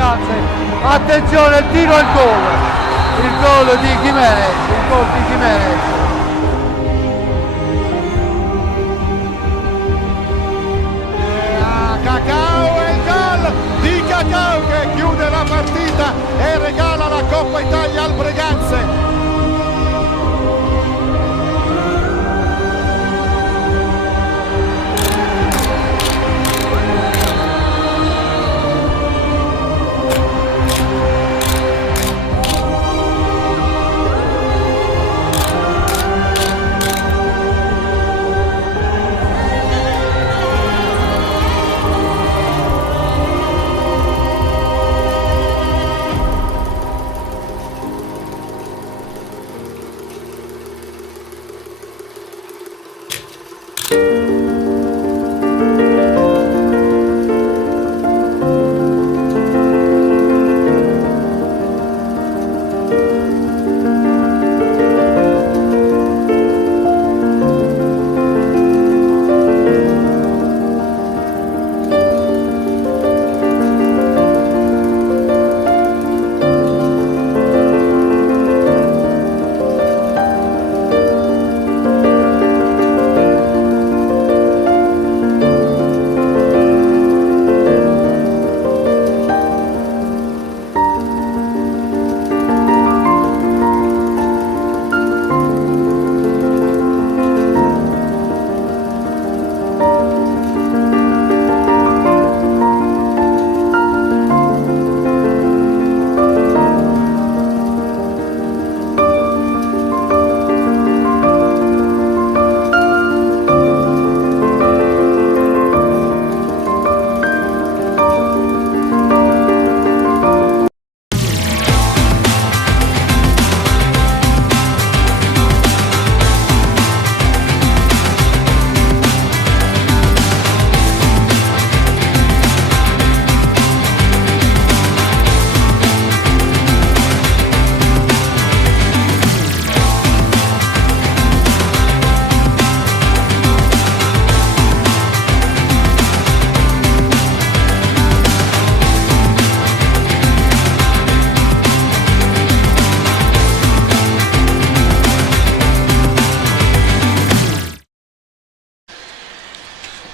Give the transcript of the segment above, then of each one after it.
Breganze. Attenzione, il tiro e il gol di Gimenez, Cacao e il gol di Cacao che chiude la partita e regala la Coppa Italia al Breganze.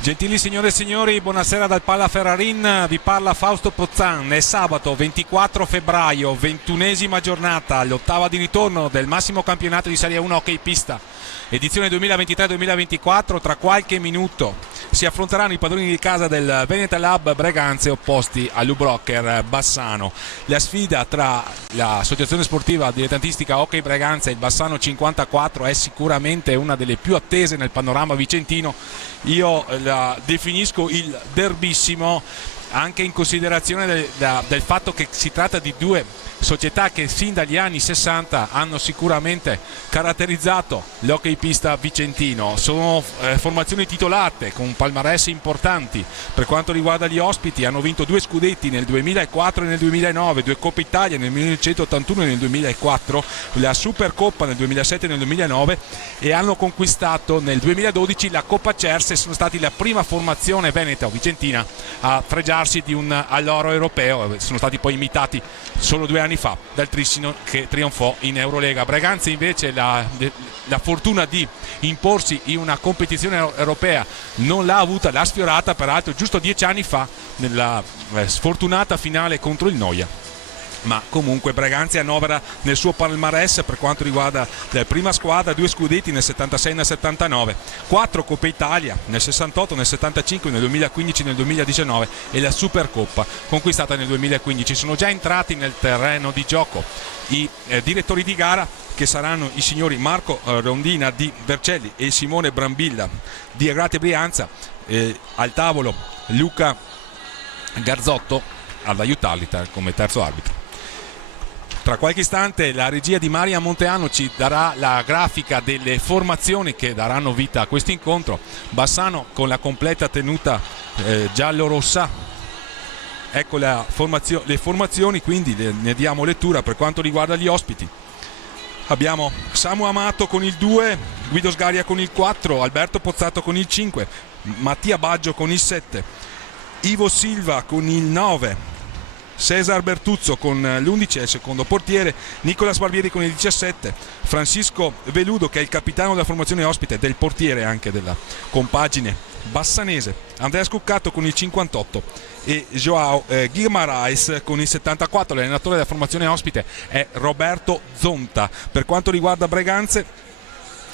Gentili signore e signori, buonasera dal Palla Ferrarin, vi parla Fausto Pozzan. È sabato 24 febbraio, 21esima giornata, l'ottava di ritorno del massimo campionato di Serie 1 hockey pista, edizione 2023-2024. Tra qualche minuto si affronteranno i padroni di casa del Veneta Lab Breganze opposti all'Ubrocker Bassano. La sfida tra l'associazione sportiva dilettantistica Hockey Breganze e il Bassano 54 è sicuramente una delle più attese nel panorama vicentino. Io la definisco il derbissimo, anche in considerazione del fatto che si tratta di due società che sin dagli anni 60 hanno sicuramente caratterizzato l'hockey pista vicentino. Sono formazioni titolate con palmarès importanti per quanto riguarda gli ospiti. Hanno vinto 2 scudetti nel 2004 e nel 2009, 2 Coppe Italia nel 1981 e nel 2004, la Supercoppa nel 2007 e nel 2009, e hanno conquistato nel 2012 la Coppa Cerse e sono stati la prima formazione veneta o vicentina a fregiarsi di un alloro europeo. Sono stati poi imitati solo 2 anni fa dal Trissino, che trionfò in Eurolega. Breganze invece la fortuna di imporsi in una competizione europea non l'ha avuta, l'ha sfiorata peraltro giusto 10 anni fa nella sfortunata finale contro il Noia. Ma comunque Breganze annovera nel suo palmarès per quanto riguarda la prima squadra 2 scudetti nel 76 e nel 79, 4 Coppe Italia nel 68, nel 75, nel 2015 e nel 2019 e la Supercoppa conquistata nel 2015. Sono già entrati nel terreno di gioco i direttori di gara, che saranno i signori Marco Rondina di Vercelli e Simone Brambilla di Agrate Brianza, al tavolo Luca Garzotto ad aiutarli come terzo arbitro. Tra qualche istante la regia di Maria Monteano ci darà la grafica delle formazioni che daranno vita a questo incontro. Bassano con la completa tenuta giallo-rossa. Ecco le formazioni, quindi ne diamo lettura per quanto riguarda gli ospiti. Abbiamo Samu Amato con il 2, Guido Sgaria con il 4, Alberto Pozzato con il 5, Mattia Baggio con il 7, Ivo Silva con il 9, Cesar Bertuzzo con l'11 è il secondo portiere, Nicolas Barbieri con il 17, Francisco Veludo che è il capitano della formazione ospite, del portiere anche della compagine bassanese, Andrea Scuccato con il 58 e Joao Guimaraes con il 74. L'allenatore della formazione ospite è Roberto Zonta. Per quanto riguarda Breganze,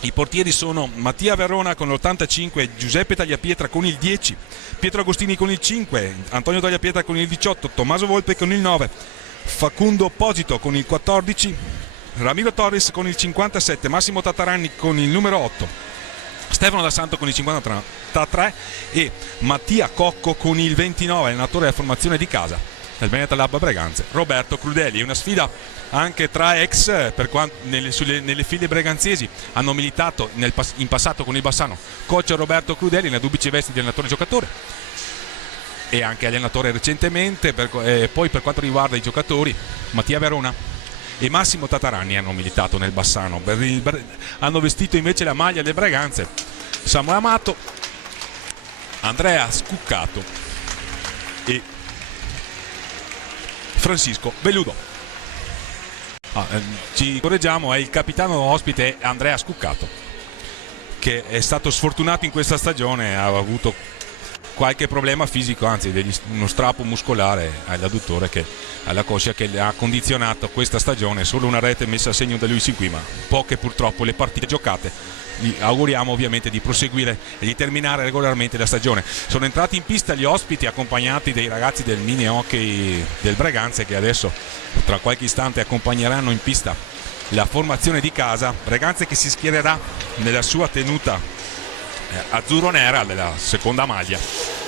i portieri sono Mattia Verona con l'85, Giuseppe Tagliapietra con il 10, Pietro Agostini con il 5, Antonio Tagliapietra con il 18, Tommaso Volpe con il 9, Facundo Posito con il 14, Ramiro Torres con il 57, Massimo Tatarani con il numero 8, Stefano Da Santo con il 53 e Mattia Cocco con il 29, allenatore della formazione di casa del Veneta Lab Breganze, Roberto Crudeli. È una sfida anche tra ex, per quanto nelle file breganzesi hanno militato in passato con il Bassano coach Roberto Crudeli nelle duplici vesti di allenatore giocatore e anche allenatore recentemente. Poi per quanto riguarda i giocatori, Mattia Verona e Massimo Tatarani hanno militato nel Bassano, hanno vestito invece la maglia del Breganze Samuele Amato, Andrea Scuccato e Francisco Veludo. Ci correggiamo, è il capitano ospite Andrea Scuccato, che è stato sfortunato in questa stagione, ha avuto qualche problema fisico, anzi uno strappo muscolare all'adduttore alla coscia che le ha condizionato questa stagione. Solo una rete messa a segno da Luis Inquima, poche purtroppo le partite giocate. Gli auguriamo ovviamente di proseguire e di terminare regolarmente la stagione. Sono entrati in pista gli ospiti accompagnati dai ragazzi del mini hockey del Breganze, che adesso tra qualche istante accompagneranno in pista la formazione di casa. Breganze che si schiererà nella sua tenuta azzurro-nera della seconda maglia,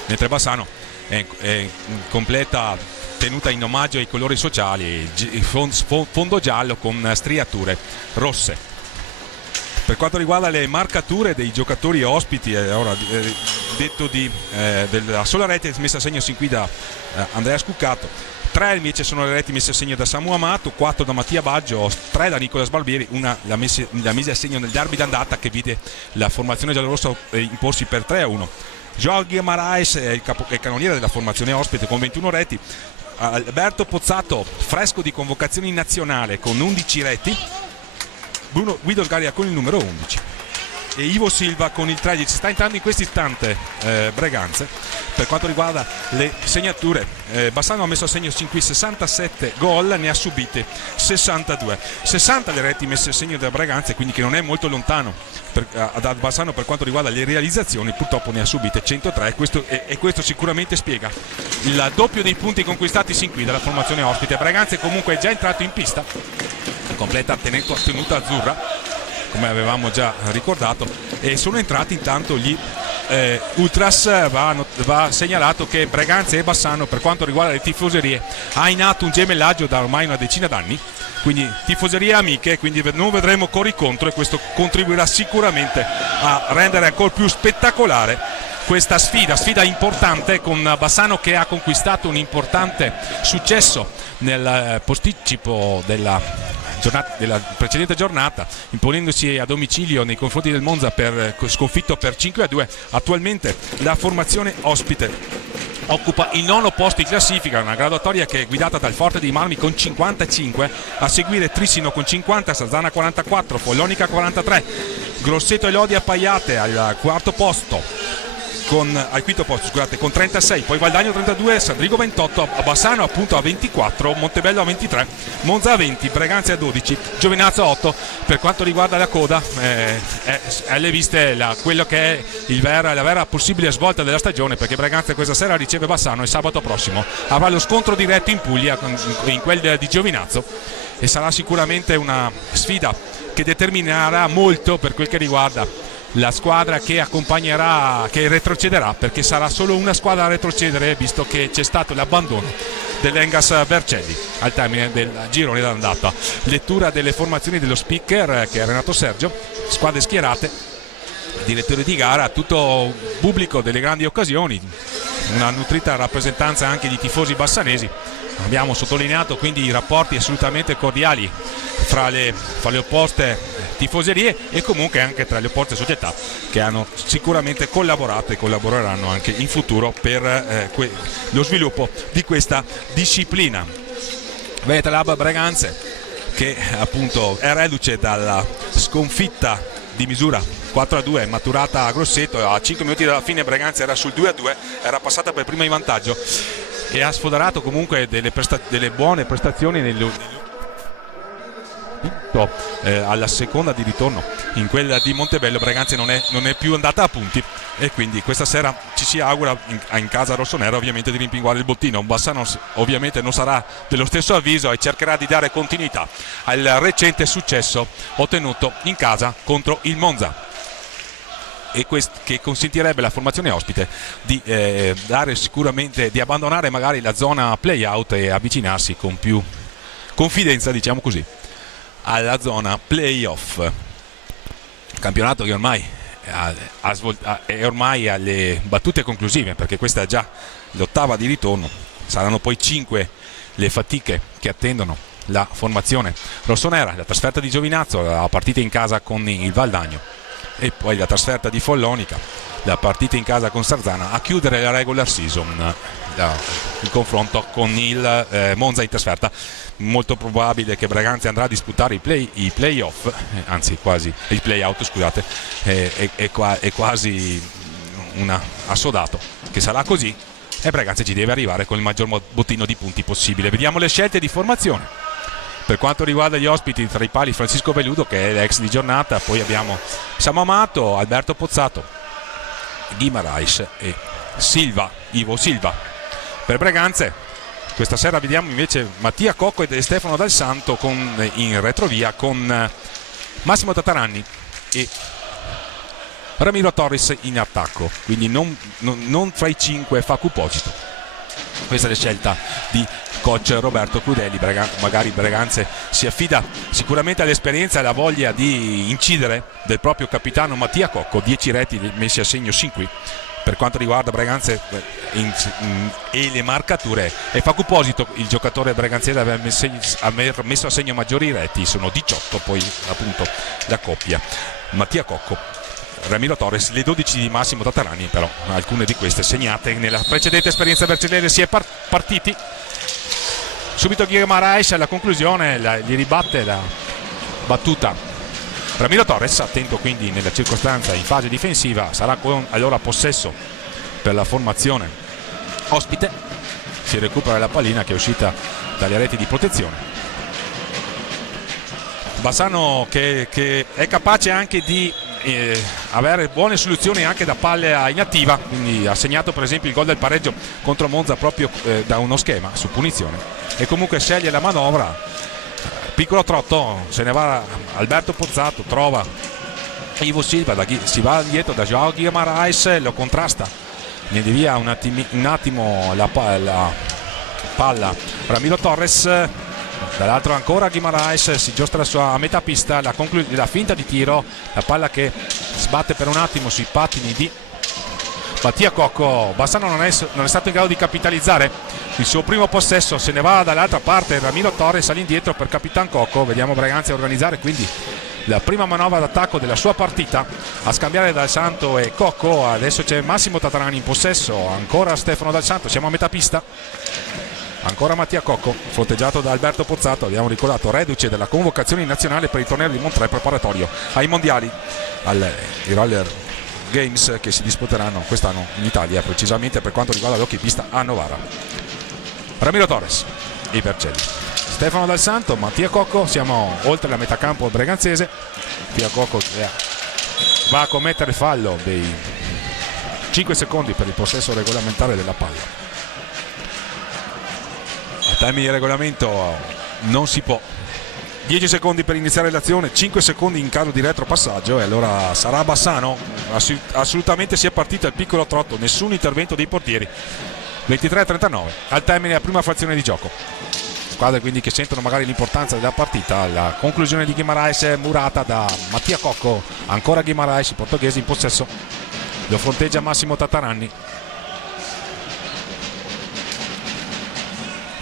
mentre Bassano è in completa tenuta in omaggio ai colori sociali, fondo giallo con striature rosse. Per quanto riguarda le marcature dei giocatori ospiti, ora detto della sola rete messa a segno sin qui da Andrea Scuccato, 3 invece sono le reti messe a segno da Samu Amato, 4 da Mattia Baggio, 3 da Nicolas Barbieri, una la mise a segno nel derby d'andata che vide la formazione giallorossa imporsi per 3-1. Joao Guimaraes è il canoniere della formazione ospite con 21 reti, Alberto Pozzato fresco di convocazione in nazionale con 11 reti, Guido Garia con il numero 11 e Ivo Silva con il 13. Sta entrando in questo istante Breganze. Per quanto riguarda le segnature, Bassano ha messo a segno sin qui 67 gol, ne ha subite 62, 60 le reti messe a segno da Breganze, quindi che non è molto lontano da Bassano per quanto riguarda le realizzazioni. Purtroppo ne ha subite 103 e questo sicuramente spiega il doppio dei punti conquistati sin qui dalla formazione ospite. Breganze comunque è già entrato in pista, completa tenuta azzurra come avevamo già ricordato, e sono entrati intanto gli Ultras. Va segnalato che Breganze e Bassano, per quanto riguarda le tifoserie, ha in atto un gemellaggio da ormai una decina d'anni, quindi tifoserie amiche, quindi non vedremo cori contro, e questo contribuirà sicuramente a rendere ancora più spettacolare questa sfida importante, con Bassano che ha conquistato un importante successo nel posticipo della precedente giornata, imponendosi a domicilio nei confronti del Monza sconfitto per 5-2. Attualmente la formazione ospite occupa il 9° posto in classifica, una graduatoria che è guidata dal Forte dei Marmi con 55, a seguire Trissino con 50, Sarzana 44, Follonica 43, Grosseto e Lodi appaiate al quinto posto con 36, poi Valdagno 32, Sandrigo 28, Bassano appunto a 24, Montebello a 23, Monza a 20, Breganze a 12, Giovinazzo a 8. Per quanto riguarda la coda, alle viste quello che è la vera possibile svolta della stagione, perché Breganze questa sera riceve Bassano e sabato prossimo avrà lo scontro diretto in Puglia in quel di Giovinazzo, e sarà sicuramente una sfida che determinerà molto per quel che riguarda la squadra che accompagnerà, che retrocederà, perché sarà solo una squadra a retrocedere, visto che c'è stato l'abbandono dell'Engas Vercelli al termine del girone d'andata. Lettura delle formazioni dello speaker, che è Renato Sergio, squadre schierate, direttore di gara, tutto pubblico delle grandi occasioni, una nutrita rappresentanza anche di tifosi bassanesi. Abbiamo sottolineato quindi i rapporti assolutamente cordiali fra le opposte tifoserie e comunque anche tra le opposte società che hanno sicuramente collaborato e collaboreranno anche in futuro per lo sviluppo di questa disciplina. Vedete l'Alba Breganze che appunto è reduce dalla sconfitta di misura 4-2 maturata a Grosseto. A 5 minuti dalla fine Breganze era sul 2-2, era passata per prima in vantaggio e ha sfoderato comunque delle buone prestazioni alla seconda di ritorno in quella di Montebello. Breganze non è più andata a punti e quindi questa sera ci si augura in casa rossonera ovviamente di rimpinguare il bottino. Bassano ovviamente non sarà dello stesso avviso e cercherà di dare continuità al recente successo ottenuto in casa contro il Monza, e che consentirebbe alla formazione ospite di dare sicuramente, di abbandonare magari la zona play-out e avvicinarsi con più confidenza, diciamo così, alla zona play-off. Campionato che ormai è ormai alle battute conclusive, perché questa è già l'8ª di ritorno. Saranno poi 5 le fatiche che attendono la formazione rossonera: la trasferta di Giovinazzo, la partita in casa con il Valdagno e poi la trasferta di Follonica, la partita in casa con Sarzana a chiudere la regular season, il confronto con il Monza in trasferta. Molto probabile che Breganze andrà a disputare i play-off, anzi quasi il play-out, scusate, è quasi assodato che sarà così, e Breganze ci deve arrivare con il maggior bottino di punti possibile. Vediamo le scelte di formazione. Per quanto riguarda gli ospiti, tra i pali Francisco Velludo, che è l'ex di giornata, poi abbiamo Samu Amato, Alberto Pozzato, Guimarães e Ivo Silva. Per Breganze questa sera vediamo invece Mattia Cocco e Stefano Dal Santo in retrovia, con Massimo Tataranni e Ramiro Torres in attacco, quindi non fra i 5 Facu Pogito. Questa è la scelta di coach Roberto Crudelli. Magari Breganze si affida sicuramente all'esperienza e alla voglia di incidere del proprio capitano Mattia Cocco, 10 reti messi a segno sin qui. Per quanto riguarda Breganze e le marcature, e Facu Pogito, il giocatore breganzese, aver messo a segno maggiori reti, sono 18 poi appunto la coppia Mattia Cocco, Ramiro Torres, le 12 di Massimo Tatarani, però alcune di queste segnate nella precedente esperienza bercinese. Si è partiti subito Guimarães alla conclusione, gli ribatte la battuta Ramiro Torres, attento quindi nella circostanza in fase difensiva. Sarà con allora possesso per la formazione ospite. Si recupera la pallina che è uscita dalle reti di protezione. Bassano che è capace anche di avere buone soluzioni anche da palle a inattiva, quindi ha segnato per esempio il gol del pareggio contro Monza proprio da uno schema su punizione, e comunque sceglie la manovra. Piccolo trotto, se ne va Alberto Pozzato, trova Ivo Silva, si va dietro da Joao Guimarães, lo contrasta, ne devia un attimo la palla Ramiro Torres, dall'altro ancora Guimarães, si giostra a metà pista, la finta di tiro, la palla che sbatte per un attimo sui pattini di Mattia Cocco. Bassano non è stato in grado di capitalizzare il suo primo possesso, se ne va dall'altra parte Ramiro Torres all'indietro per Capitan Cocco. Vediamo Breganze organizzare quindi la prima manovra d'attacco della sua partita, a scambiare Dal Santo e Cocco. Adesso c'è Massimo Tatarani in possesso, ancora Stefano Dal Santo, siamo a metà pista, ancora Mattia Cocco fronteggiato da Alberto Pozzato, abbiamo ricordato reduce della convocazione nazionale per il torneo di Montreux preparatorio ai mondiali, ai Roller Games che si disputeranno quest'anno in Italia, precisamente per quanto riguarda l'hockey pista a Novara. Ramiro Torres e Vercelli, Stefano Dal Santo, Mattia Cocco, siamo oltre la metà campo breganzese. Mattia Cocco va a commettere fallo dei 5 secondi per il possesso regolamentare della palla. A termini di regolamento non si può. 10 secondi per iniziare l'azione, 5 secondi in caso di retropassaggio, e allora sarà Bassano. Assolutamente si è partito il piccolo trotto, nessun intervento dei portieri. 23-39 al termine della prima frazione di gioco. Squadre quindi che sentono magari l'importanza della partita. La conclusione di Guimarães murata da Mattia Cocco, ancora Guimarães, il portoghese in possesso, lo fronteggia Massimo Tataranni.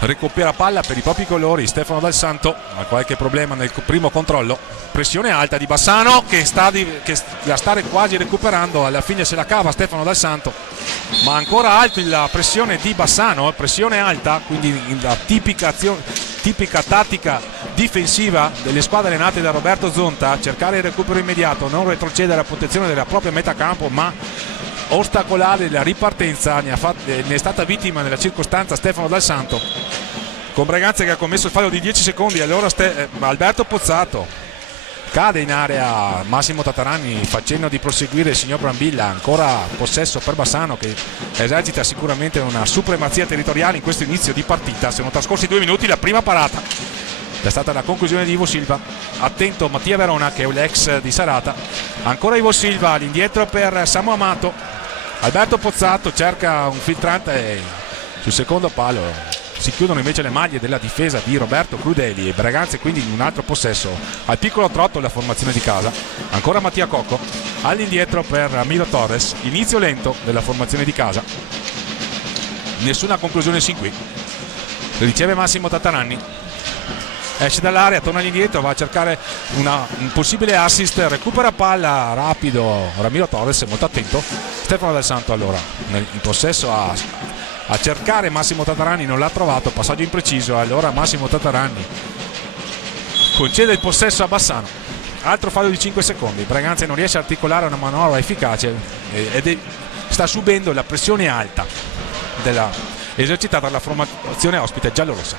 recupera palla per i propri colori Stefano Dal Santo, ha qualche problema nel primo controllo, pressione alta di Bassano che la sta quasi recuperando, alla fine se la cava Stefano Dal Santo, ma ancora alta la pressione di Bassano, pressione alta, quindi la tipica tattica difensiva delle squadre allenate da Roberto Zonta, cercare il recupero immediato, non retrocedere a protezione della propria metà campo, ma ostacolare la ripartenza. Ne è stata vittima nella circostanza Stefano Dal Santo, con Breganze che ha commesso il fallo di 10 secondi. Allora Alberto Pozzato cade in area, Massimo Tatarani fa cenno di proseguire il signor Brambilla, ancora possesso per Bassano che esercita sicuramente una supremazia territoriale in questo inizio di partita. Sono trascorsi 2 minuti, la prima parata è stata la conclusione di Ivo Silva, attento Mattia Verona che è l'ex di Sarata, ancora Ivo Silva all'indietro per Samu Amato, Alberto Pozzato cerca un filtrante e sul secondo palo si chiudono invece le maglie della difesa di Roberto Crudeli e Breganze quindi in un altro possesso al piccolo trotto la formazione di casa. Ancora Mattia Cocco all'indietro per Ramiro Torres, inizio lento della formazione di casa, nessuna conclusione sin qui. Riceve Massimo Tatarani, esce dall'area, torna all'indietro, va a cercare un possibile assist, recupera palla rapido Ramiro Torres, molto attento Stefano Dal Santo. Allora in possesso a cercare Massimo Tatarani, non l'ha trovato, passaggio impreciso, allora Massimo Tatarani concede il possesso a Bassano, altro fallo di 5 secondi. Breganze non riesce a articolare una manovra efficace ed sta subendo la pressione alta esercitata dalla formazione ospite giallorossa.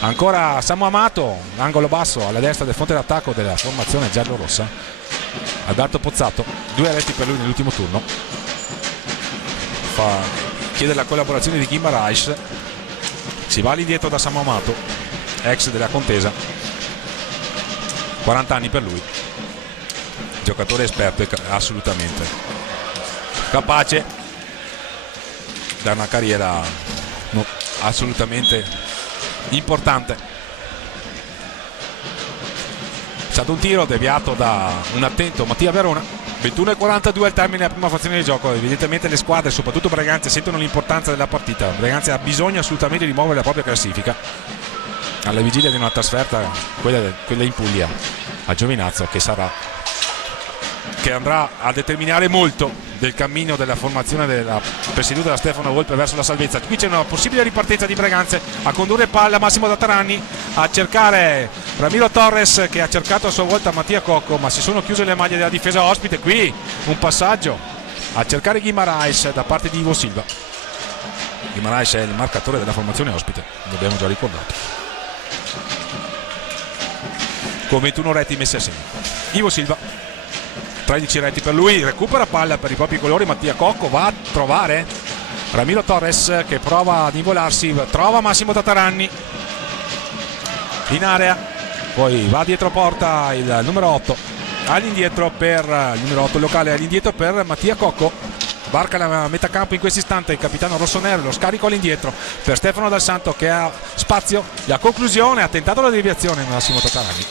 Ancora Samu Amato, angolo basso alla destra del fronte d'attacco della formazione giallorossa. Alberto Pozzato, 2 reti per lui nell'ultimo turno, chiede la collaborazione di Guimaraes, si va all'indietro da Samu Amato, ex della contesa, 40 anni per lui, giocatore esperto assolutamente, capace da una carriera assolutamente importante. È stato un tiro deviato da un attento Mattia Verona. 21:42 al termine della prima frazione di gioco. Evidentemente le squadre, soprattutto Breganze, sentono l'importanza della partita. Breganze ha bisogno assolutamente di muovere la propria classifica alla vigilia di una trasferta, quella in Puglia a Giovinazzo, che andrà a determinare molto del cammino della formazione presieduta da Stefano Volpe verso la salvezza. Qui c'è una possibile ripartenza di Breganze, a condurre palla Massimo Tatarani, a cercare Ramiro Torres che ha cercato a sua volta Mattia Cocco, ma si sono chiuse le maglie della difesa ospite. Qui un passaggio a cercare Guimaraes da parte di Ivo Silva. Guimaraes è il marcatore della formazione ospite, l'abbiamo già ricordato, con 21 reti messe a segno. Ivo Silva, 13 reti per lui, recupera palla per i propri colori. Mattia Cocco va a trovare Ramiro Torres che prova ad involarsi, trova Massimo Tatarani in area, poi va dietro porta il numero 8 all'indietro per il numero 8 locale, all'indietro per Mattia Cocco, varca la metà campo in questo istante il capitano rossonero, lo scarico all'indietro per Stefano Dal Santo che ha spazio, la conclusione, ha tentato la deviazione Massimo Tatarani.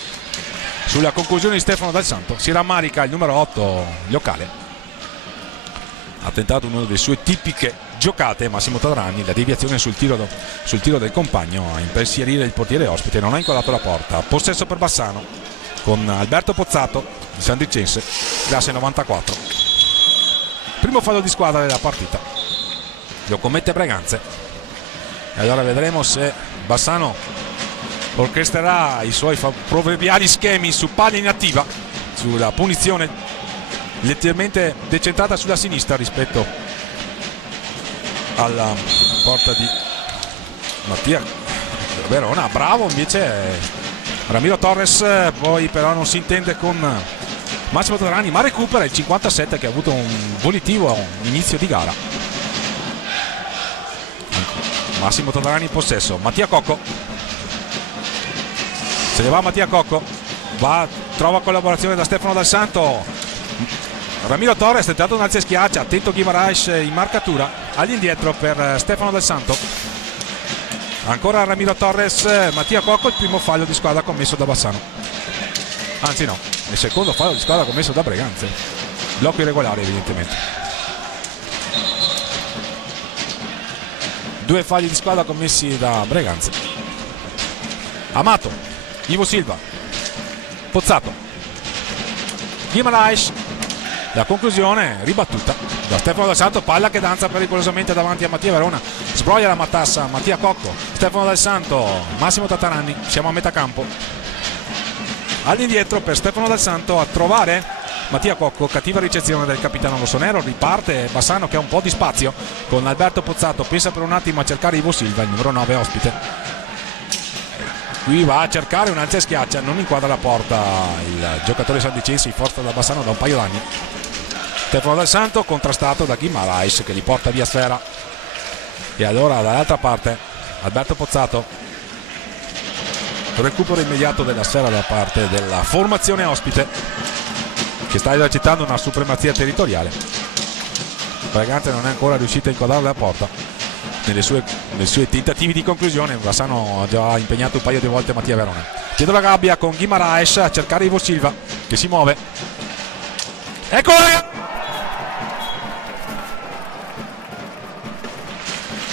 Sulla conclusione di Stefano Dal Santo si rammarica il numero 8 locale, ha tentato una delle sue tipiche giocate Massimo Tatarani, la deviazione sul tiro del compagno a impensierire il portiere ospite, non ha incollato la porta. Possesso per Bassano con Alberto Pozzato, il sandricense, classe 94. Primo fallo di squadra della partita, lo commette Breganze e allora vedremo se Bassano orchestrerà i suoi proverbiali schemi su palla inattiva, sulla punizione leggermente decentrata sulla sinistra rispetto alla porta di Mattia Verona. Bravo invece Ramiro Torres, poi però non si intende con Massimo Tatarani, ma recupera il 57 che ha avuto un volitivo inizio di gara. Massimo Tatarani in possesso, Mattia Cocco, se ne va Mattia Cocco, trova collaborazione da Stefano Dal Santo. Ramiro Torres tentato un alza e schiaccia, attento Guimaraes in marcatura, all'indietro per Stefano Dal Santo. Ancora Ramiro Torres, Mattia Cocco, il primo fallo di squadra commesso da Bassano, anzi no, il secondo fallo di squadra commesso da Breganze, blocco irregolare evidentemente. 2 falli di squadra commessi da Breganze. Amato, Ivo Silva, Pozzato, Guimaraes. La conclusione ribattuta da Stefano Del Santo, palla che danza pericolosamente davanti a Mattia Verona, sbroglia la matassa Mattia Cocco, Stefano Del Santo, Massimo Tataranni, siamo a metà campo, all'indietro per Stefano Del Santo a trovare Mattia Cocco, cattiva ricezione del capitano rossonero, riparte Bassano che ha un po' di spazio con Alberto Pozzato, pensa per un attimo a cercare Ivo Silva, il numero 9 ospite, qui va a cercare un'alza e schiaccia, non inquadra la porta il giocatore sandicense, forza da Bassano da un paio d'anni. Stefano Del Santo contrastato da Guimaraes che gli porta via sfera, e allora dall'altra parte Alberto Pozzato, recupero immediato della sfera da parte della formazione ospite che sta esercitando una supremazia territoriale. Braganza non è ancora riuscita a inquadrare la porta nei suoi tentativi di conclusione. Bassano ha già impegnato un paio di volte Mattia Verona, dietro la gabbia con Guimaraes a cercare Ivo Silva che si muove, eccola,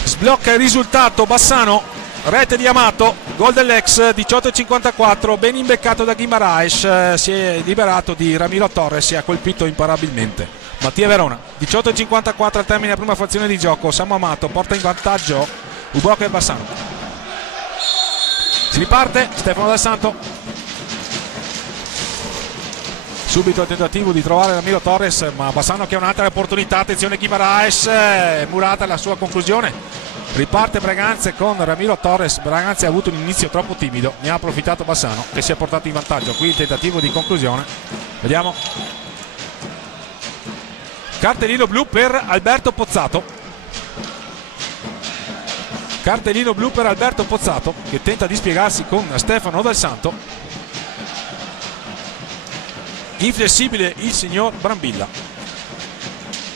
sblocca il risultato Bassano, rete di Amato, gol dell'ex, 18:54, ben imbeccato da Guimaraes, si è liberato di Ramiro Torres e ha colpito imparabilmente Mattia Verona. 18:54 al termine della prima frazione di gioco, Samu Amato porta in vantaggio Uboca e Bassano. Si riparte, Stefano Del Santo, subito il tentativo di trovare Ramiro Torres, ma Bassano che ha un'altra opportunità, attenzione Guimaraes, murata la sua conclusione. Riparte Braganza con Ramiro Torres, Braganza ha avuto un inizio troppo timido, ne ha approfittato Bassano che si è portato in vantaggio. Qui il tentativo di conclusione, vediamo, cartellino blu per Alberto Pozzato, cartellino blu per Alberto Pozzato che tenta di spiegarsi con Stefano Del Santo. Inflessibile il signor Brambilla,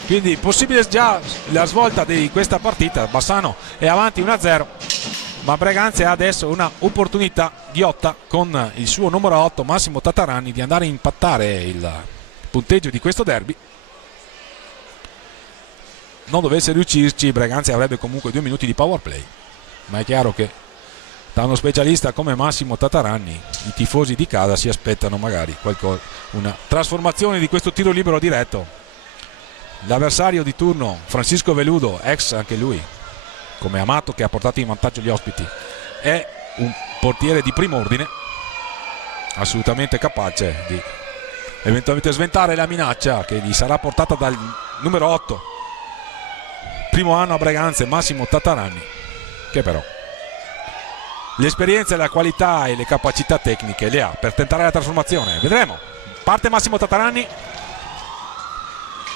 quindi possibile già la svolta di questa partita. Bassano è avanti 1-0, ma Braganza ha adesso una opportunità ghiotta con il suo numero 8 Massimo Tataranni di andare a impattare il punteggio di questo derby. Non dovesse riuscirci, Braganza avrebbe comunque 2 minuti di power play, ma è chiaro che da uno specialista come Massimo Tataranni i tifosi di casa si aspettano magari una trasformazione di questo tiro libero diretto. L'avversario di turno Francisco Veludo, ex anche lui come Amato che ha portato in vantaggio gli ospiti, è un portiere di primo ordine, assolutamente capace di eventualmente sventare la minaccia che gli sarà portata dal numero 8, primo anno a Braganza, Massimo Tataranni, che però l'esperienza, la qualità e le capacità tecniche le ha per tentare la trasformazione. Vedremo. Parte Massimo Tataranni,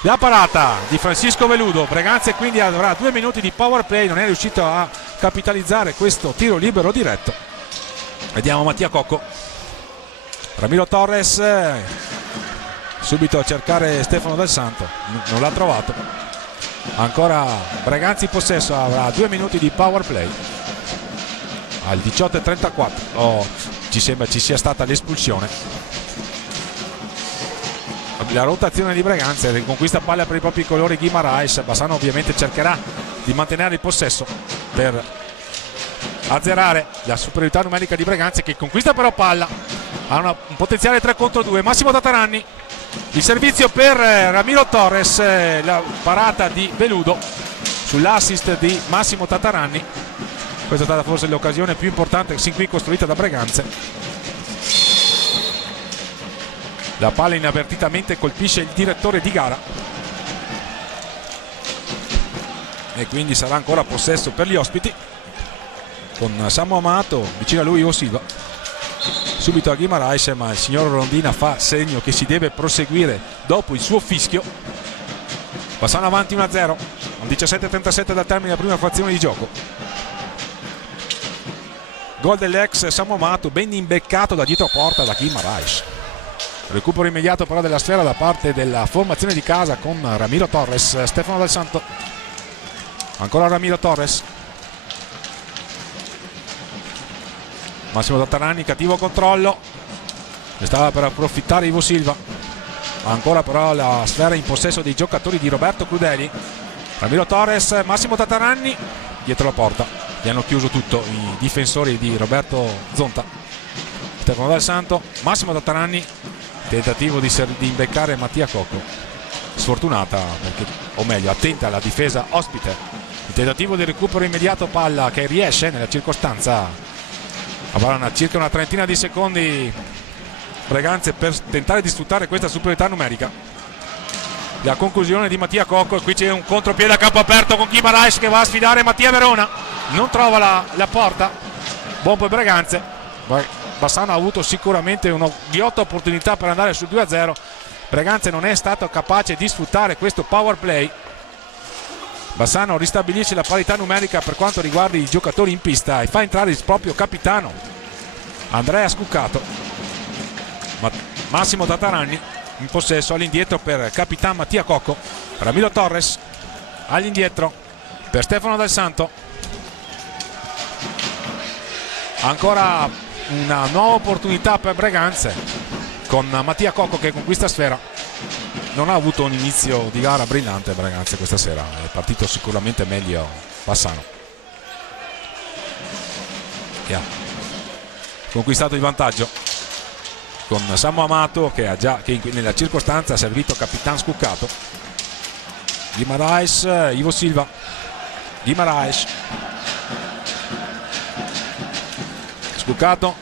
la parata di Francisco Veludo, Braganza quindi avrà 2 minuti di power play, non è riuscito a capitalizzare questo tiro libero diretto. Vediamo Mattia Cocco, Ramiro Torres, subito a cercare Stefano Del Santo, non l'ha trovato. Ancora Braganza in possesso, avrà 2 minuti di power play. Al 18:34 ci sembra ci sia stata l'espulsione. La rotazione di Braganza riconquista palla per i propri colori Guimaraes. Bassano ovviamente cercherà di mantenere il possesso per azzerare la superiorità numerica di Braganza, che conquista però palla, ha un potenziale 3 contro 2. Massimo Tataranni, il servizio per Ramiro Torres, la parata di Veludo sull'assist di Massimo Tataranni. Questa è stata forse l'occasione più importante sin qui costruita da Braganza. La palla inavvertitamente colpisce il direttore di gara e quindi sarà ancora possesso per gli ospiti, con Samu Amato vicino a lui Ivo Silva, subito a Guimaraes, ma il signor Rondina fa segno che si deve proseguire dopo il suo fischio. Bassano avanti 1-0, 17:37 dal termine della prima frazione di gioco. Gol dell'ex Samu Amato, ben imbeccato da dietro porta da Guimaraes. Recupero immediato però della sfera da parte della formazione di casa con Ramiro Torres. Stefano Del Santo, ancora Ramiro Torres, Massimo Tataranni, cattivo controllo, ne stava per approfittare Ivo Silva. Ancora però la sfera in possesso dei giocatori di Roberto Crudeli. Ramiro Torres, Massimo Tataranni dietro la porta, gli hanno chiuso tutto i difensori di Roberto Zonta. Stefano Dal Santo, Massimo Tattaranni, tentativo di imbeccare Mattia Cocco, sfortunata perché, o meglio attenta alla difesa ospite. Il tentativo di recupero immediato, palla che riesce nella circostanza, avrà circa una trentina di secondi Breganze per tentare di sfruttare questa superiorità numerica. La conclusione di Mattia Cocco, e qui c'è un contropiede a campo aperto con Guimaraes che va a sfidare Mattia Verona, non trova la porta, buon per Breganze. Bassano ha avuto sicuramente una ghiotta opportunità per andare sul 2-0, Breganze non è stato capace di sfruttare questo power play. Bassano ristabilisce la parità numerica per quanto riguarda i giocatori in pista e fa entrare il proprio capitano Andrea Scuccato. Massimo Tattaranni in possesso, all'indietro per Capitan Mattia Cocco, Ramiro Torres all'indietro per Stefano Dal Santo, ancora una nuova opportunità per Breganze con Mattia Cocco che conquista sfera. Non ha avuto un inizio di gara brillante Breganze questa sera, è partito sicuramente meglio Bassano che ha conquistato il vantaggio con Samu Amato che nella circostanza ha servito Capitan Scuccato. Guimaraes, Ivo Silva, Guimaraes, Scuccato,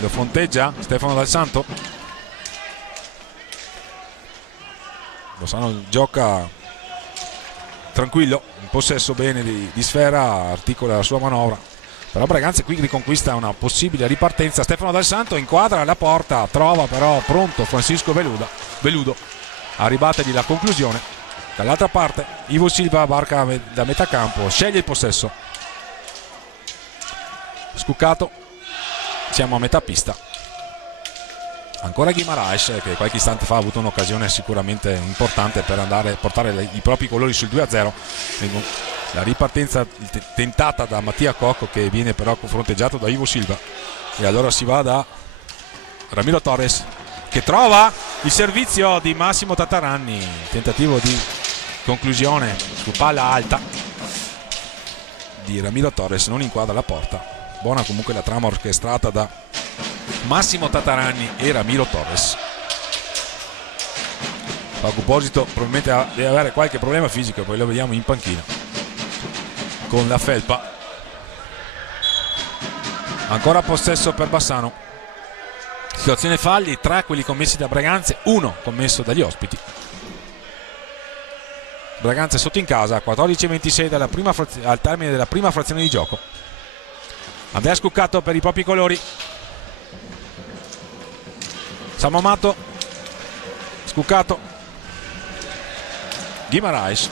lo fronteggia Stefano Dal Santo. Bassano gioca tranquillo, in possesso bene di sfera, articola la sua manovra. Però Breganze qui riconquista una possibile ripartenza. Stefano Dal Santo inquadra la porta, trova però pronto Francisco Veludo a ribattergli la conclusione. Dall'altra parte Ivo Silva varca da metà campo, sceglie il possesso. Scuccato, siamo a metà pista. Ancora Guimaraes che qualche istante fa ha avuto un'occasione sicuramente importante per andare a portare i propri colori sul 2-0. La ripartenza tentata da Mattia Cocco che viene però fronteggiato da Ivo Silva, e allora si va da Ramiro Torres che trova il servizio di Massimo Tattaranni, tentativo di conclusione su palla alta di Ramiro Torres, non inquadra la porta. Buona comunque la trama orchestrata da Massimo Tattaranni e Ramiro Torres. Paco Posito probabilmente deve avere qualche problema fisico, poi lo vediamo in panchina con la felpa. Ancora possesso per Bassano, situazione falli, 3 quelli commessi da Breganze, 1 commesso dagli ospiti. Breganze sotto in casa, 14-26 al termine della prima frazione di gioco. Andrea Scuccato per i propri colori, Samu Amato, Scuccato, Guimaraes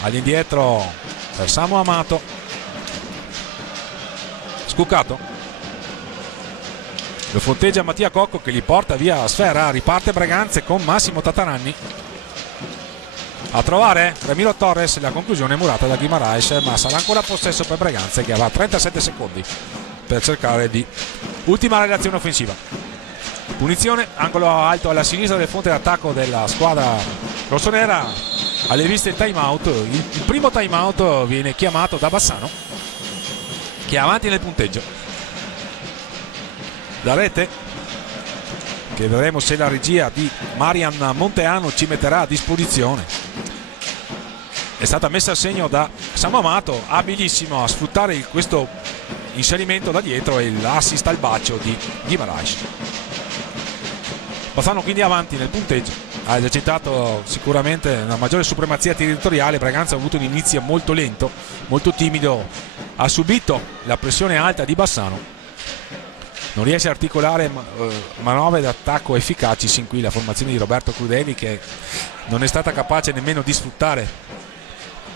all'indietro per Samu Amato, Scuccato, lo fronteggia Mattia Cocco che gli porta via la sfera. Riparte Breganze con Massimo Tattaranni a trovare Ramiro Torres, la conclusione murata da Guimaraes, ma sarà ancora possesso per Breganze che avrà 37 secondi per cercare di ultimare l'azione offensiva. Punizione, angolo alto alla sinistra del fronte d'attacco della squadra rossonera. Alle viste il time out, il primo time out viene chiamato da Bassano che è avanti nel punteggio. La rete che vedremo se la regia di Marian Monteano ci metterà a disposizione è stata messa a segno da Samu Amato, abilissimo a sfruttare questo inserimento da dietro e l'assist al bacio di Guimaraes. Bassano quindi avanti nel punteggio, ha esercitato sicuramente una maggiore supremazia territoriale. Breganze ha avuto un inizio molto lento, molto timido, ha subito la pressione alta di Bassano, non riesce a articolare manovre d'attacco efficaci. Sin qui la formazione di Roberto Crudeli che non è stata capace nemmeno di sfruttare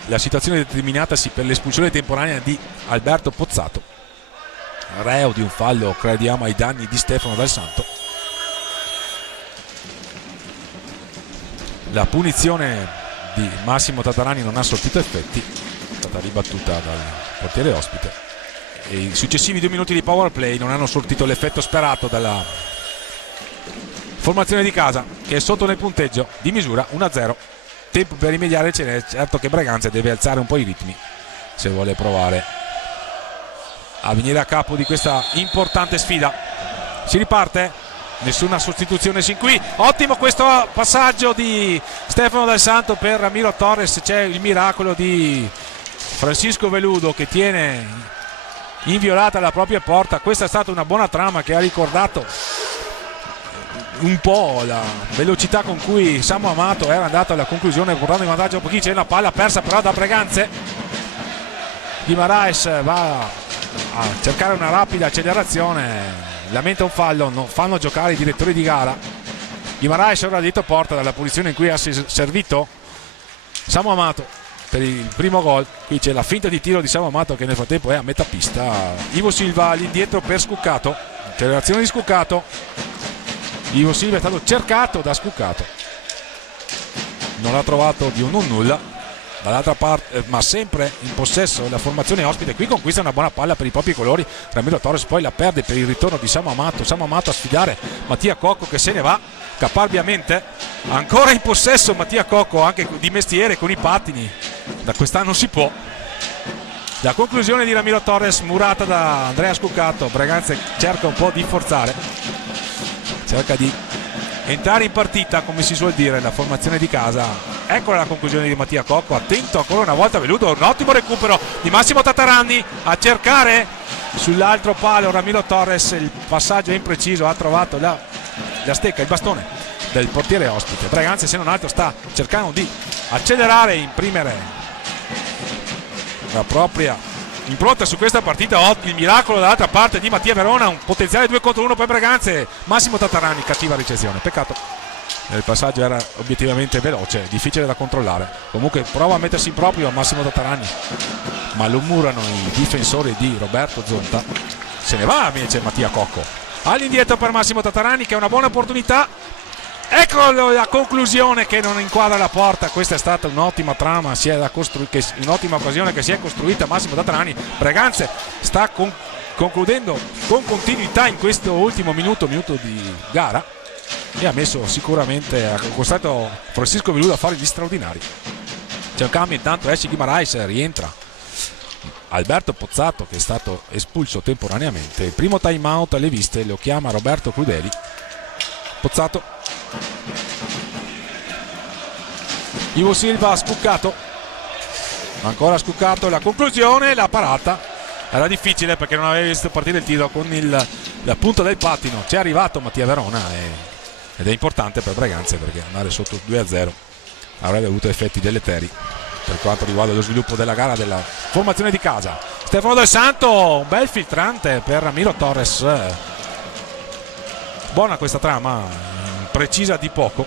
la situazione determinatasi per l'espulsione temporanea di Alberto Pozzato, reo di un fallo crediamo ai danni di Stefano Dal Santo. La punizione di Massimo Tattaranni non ha sortito effetti, è stata ribattuta dal portiere ospite e i successivi 2 minuti di power play non hanno sortito l'effetto sperato dalla formazione di casa che è sotto nel punteggio di misura 1-0. Tempo per rimediare ce n'è, certo che Breganze deve alzare un po' i ritmi se vuole provare a venire a capo di questa importante sfida. Si riparte, nessuna sostituzione sin qui. Ottimo questo passaggio di Stefano Del Santo per Ramiro Torres. C'è il miracolo di Francisco Veludo che tiene inviolata la propria porta. Questa è stata una buona trama che ha ricordato un po' la velocità con cui Samu Amato era andato alla conclusione, portando in vantaggio un pochino. C'è una palla persa però da Breganze. Guimaraes va a cercare una rapida accelerazione, lamenta un fallo, non fanno giocare i direttori di gara. Guimaraes ora dietro porta dalla posizione in cui ha servito Samu Amato per il primo gol. Qui c'è la finta di tiro di Samu Amato che nel frattempo è a metà pista. Ivo Silva all'indietro per Scuccato, accelerazione di Scuccato. Ivo Silva è stato cercato da Scuccato, non ha trovato di un nulla dall'altra parte, ma sempre in possesso della formazione ospite. Qui conquista una buona palla per i propri colori Ramiro Torres, poi la perde per il ritorno di Samu Amato. Samu Amato a sfidare Mattia Cocco che se ne va caparbiamente, ancora in possesso Mattia Cocco, anche di mestiere con i pattini, da quest'anno si può. La conclusione di Ramiro Torres murata da Andrea Scuccato. Breganze cerca un po' di forzare, cerca di entrare in partita, come si suol dire, la formazione di casa. Eccola la conclusione di Mattia Cocco, attento ancora una volta Veludo, un ottimo recupero di Massimo Tataranni a cercare sull'altro palo Ramiro Torres. Il passaggio è impreciso, ha trovato la stecca, il bastone del portiere ospite. Breganze se non altro sta cercando di accelerare, imprimere la propria impronta su questa partita. Il miracolo dall'altra parte di Mattia Verona, un potenziale 2 contro 1 per Breganze. Massimo Tataranni, cattiva ricezione, peccato, il passaggio era obiettivamente veloce, difficile da controllare. Comunque prova a mettersi in proprio a Massimo Tataranni, ma lo murano i difensori di Roberto Zonta. Se ne va invece Mattia Cocco all'indietro per Massimo Tataranni, che è una buona opportunità. Ecco la conclusione che non inquadra la porta. Questa è stata un'ottima trama, un'ottima occasione che si è costruita Massimo Tataranni. Breganze sta concludendo con continuità in questo ultimo minuto di gara, e ha messo sicuramente, ha costretto Francisco Veludo a fare gli straordinari. C'è un cambio, intanto esce Guimaraes, rientra Alberto Pozzato che è stato espulso temporaneamente. Il primo time out alle viste lo chiama Roberto Crudeli. Pozzato, Ivo Silva, Scuccato, ancora Scuccato, la conclusione, la parata era difficile perché non aveva visto partire il tiro con la punta del pattino. Ci è arrivato Mattia Verona ed è importante per Breganze, perché andare sotto 2-0 avrebbe avuto effetti deleteri per quanto riguarda lo sviluppo della gara della formazione di casa. Stefano Del Santo, un bel filtrante per Ramiro Torres. Buona questa trama, precisa di poco.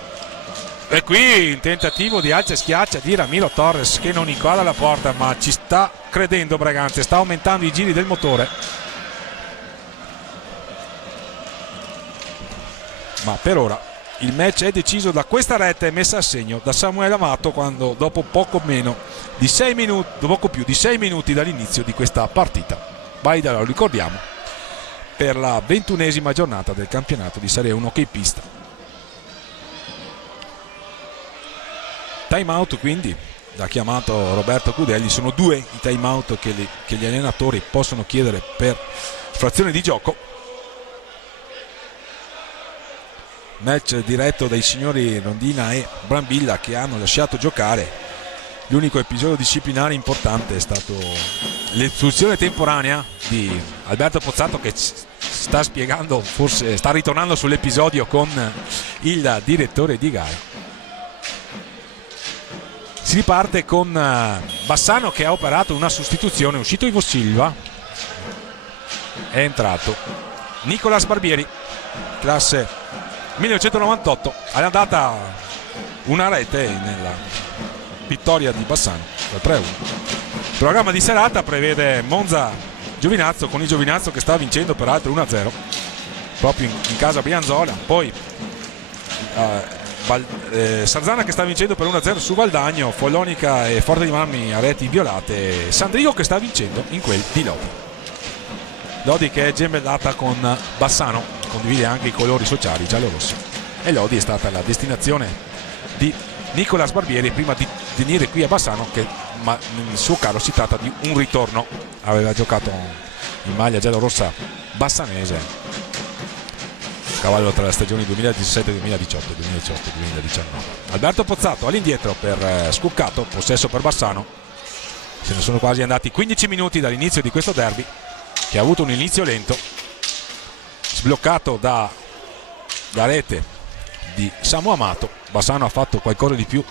E qui il tentativo di alza e schiaccia di Ramiro Torres che non inquadra la porta, ma ci sta credendo Breganze, sta aumentando i giri del motore. Ma per ora il match è deciso da questa rete messa a segno da Samuele Amato, quando dopo poco più di 6 minuti dall'inizio di questa partita, valida, lo ricordiamo, per la 21esima giornata del campionato di Serie 1 hockey pista. Time out quindi, l'ha chiamato Roberto Crudeli. Sono 2 i time out che gli allenatori possono chiedere per frazione di gioco. Match diretto dai signori Rondina e Brambilla, che hanno lasciato giocare. L'unico episodio disciplinare importante è stato l'espulsione temporanea di Alberto Pozzato, che sta spiegando, forse sta ritornando sull'episodio con il direttore di gara. Si riparte con Bassano che ha operato una sostituzione, è uscito Ivo Silva, è entrato Nicolas Barbieri, classe 1998, è andata una rete nella vittoria di Bassano per 3-1. Il programma di serata prevede Monza Giovinazzo, con il Giovinazzo che sta vincendo peraltro 1-0 proprio in casa Brianzola, poi Sarzana che sta vincendo per 1-0 su Valdagno, Follonica e Forte di Marmi a reti violate, Sandrigo che sta vincendo in quel di Lodi che è gemellata con Bassano, condivide anche i colori sociali giallo-rosso, e Lodi è stata la destinazione di Nicolas Barbieri prima di venire qui a Bassano, che ma nel suo caso si tratta di un ritorno. Aveva giocato in maglia giallorossa bassanese, cavallo tra le stagioni 2017, 2018, 2018, 2019. Alberto Pozzato all'indietro per Scuccato, possesso per Bassano. Se ne sono quasi andati 15 minuti dall'inizio di questo derby, che ha avuto un inizio lento, sbloccato da rete di Samu Amato. Bassano ha fatto qualcosa di più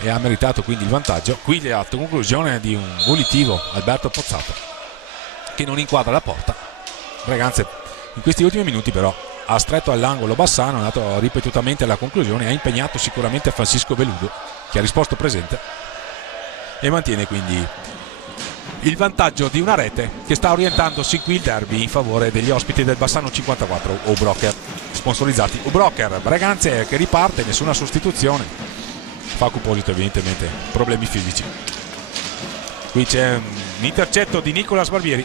e ha meritato quindi il vantaggio. Qui la conclusione di un volitivo Alberto Pozzato che non inquadra la porta. Breganze in questi ultimi minuti però ha stretto all'angolo Bassano, è andato ripetutamente alla conclusione, ha impegnato sicuramente Francisco Veludo, che ha risposto presente e mantiene quindi il vantaggio di una rete che sta orientandosi qui il derby in favore degli ospiti del Bassano 54 o Broker, sponsorizzati Broker. Breganze che riparte, nessuna sostituzione, fa Cuposito evidentemente problemi fisici. Qui c'è un intercetto di Nicolas Barbieri,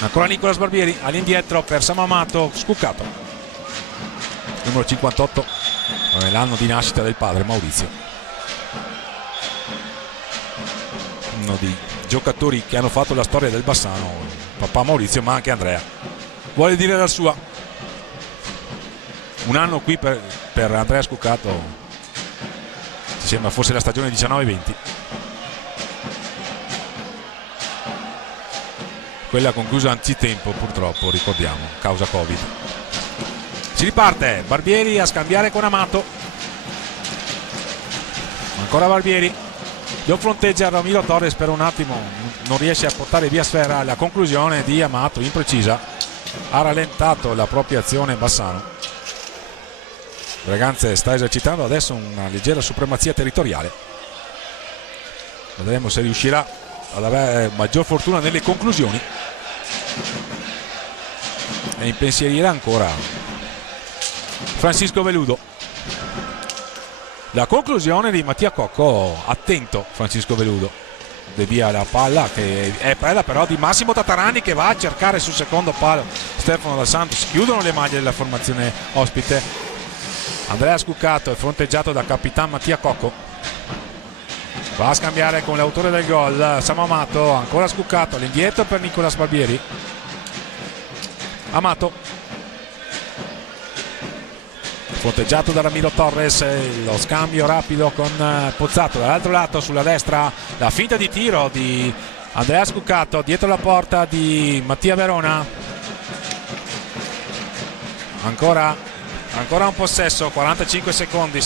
ancora Nicolas Barbieri all'indietro per Samu Amato. Scuccato, numero 58, l'anno di nascita del padre Maurizio, uno dei giocatori che hanno fatto la storia del Bassano, papà Maurizio, ma anche Andrea vuole dire la sua. Un anno qui per Andrea Scuccato, ci sembra fosse la stagione 19-20, quella conclusa anzitempo purtroppo, ricordiamo, causa Covid. Si riparte, Barbieri a scambiare con Amato, ancora Barbieri, lo fronteggia Ramiro Torres per un attimo, non riesce a portare via sfera. La conclusione di Amato imprecisa, ha rallentato la propria azione Bassano. Breganze sta esercitando adesso una leggera supremazia territoriale, vedremo se riuscirà ad avere maggior fortuna nelle conclusioni. E impensierire ancora Francisco Veludo. La conclusione di Mattia Cocco, attento Francisco Veludo, devia la palla che è preda però di Massimo Tatarani, che va a cercare sul secondo palo Stefano Dal Santos. Chiudono le maglie della formazione ospite. Andrea Scuccato è fronteggiato da capitan Mattia Cocco, va a scambiare con l'autore del gol Samu Amato, ancora Scuccato all'indietro per Nicolas Barbieri. Amato fronteggiato da Ramiro Torres, lo scambio rapido con Pozzato dall'altro lato sulla destra, la finta di tiro di Andrea Scuccato dietro la porta di Mattia Verona. Ancora un possesso, 45 secondi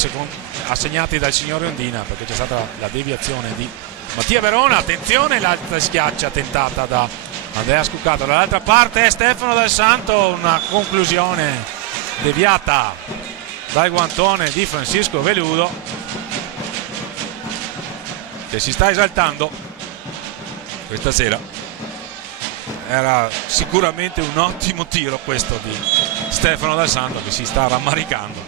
assegnati dal signore Ondina, perché c'è stata la deviazione di Mattia Verona. Attenzione, l'altra schiaccia tentata da Andrea Scuccato. Dall'altra parte Stefano Dal Santo, una conclusione deviata dal guantone di Francisco Veludo, che si sta esaltando questa sera. Era sicuramente un ottimo tiro questo di Stefano Dal Santo, che si sta rammaricando.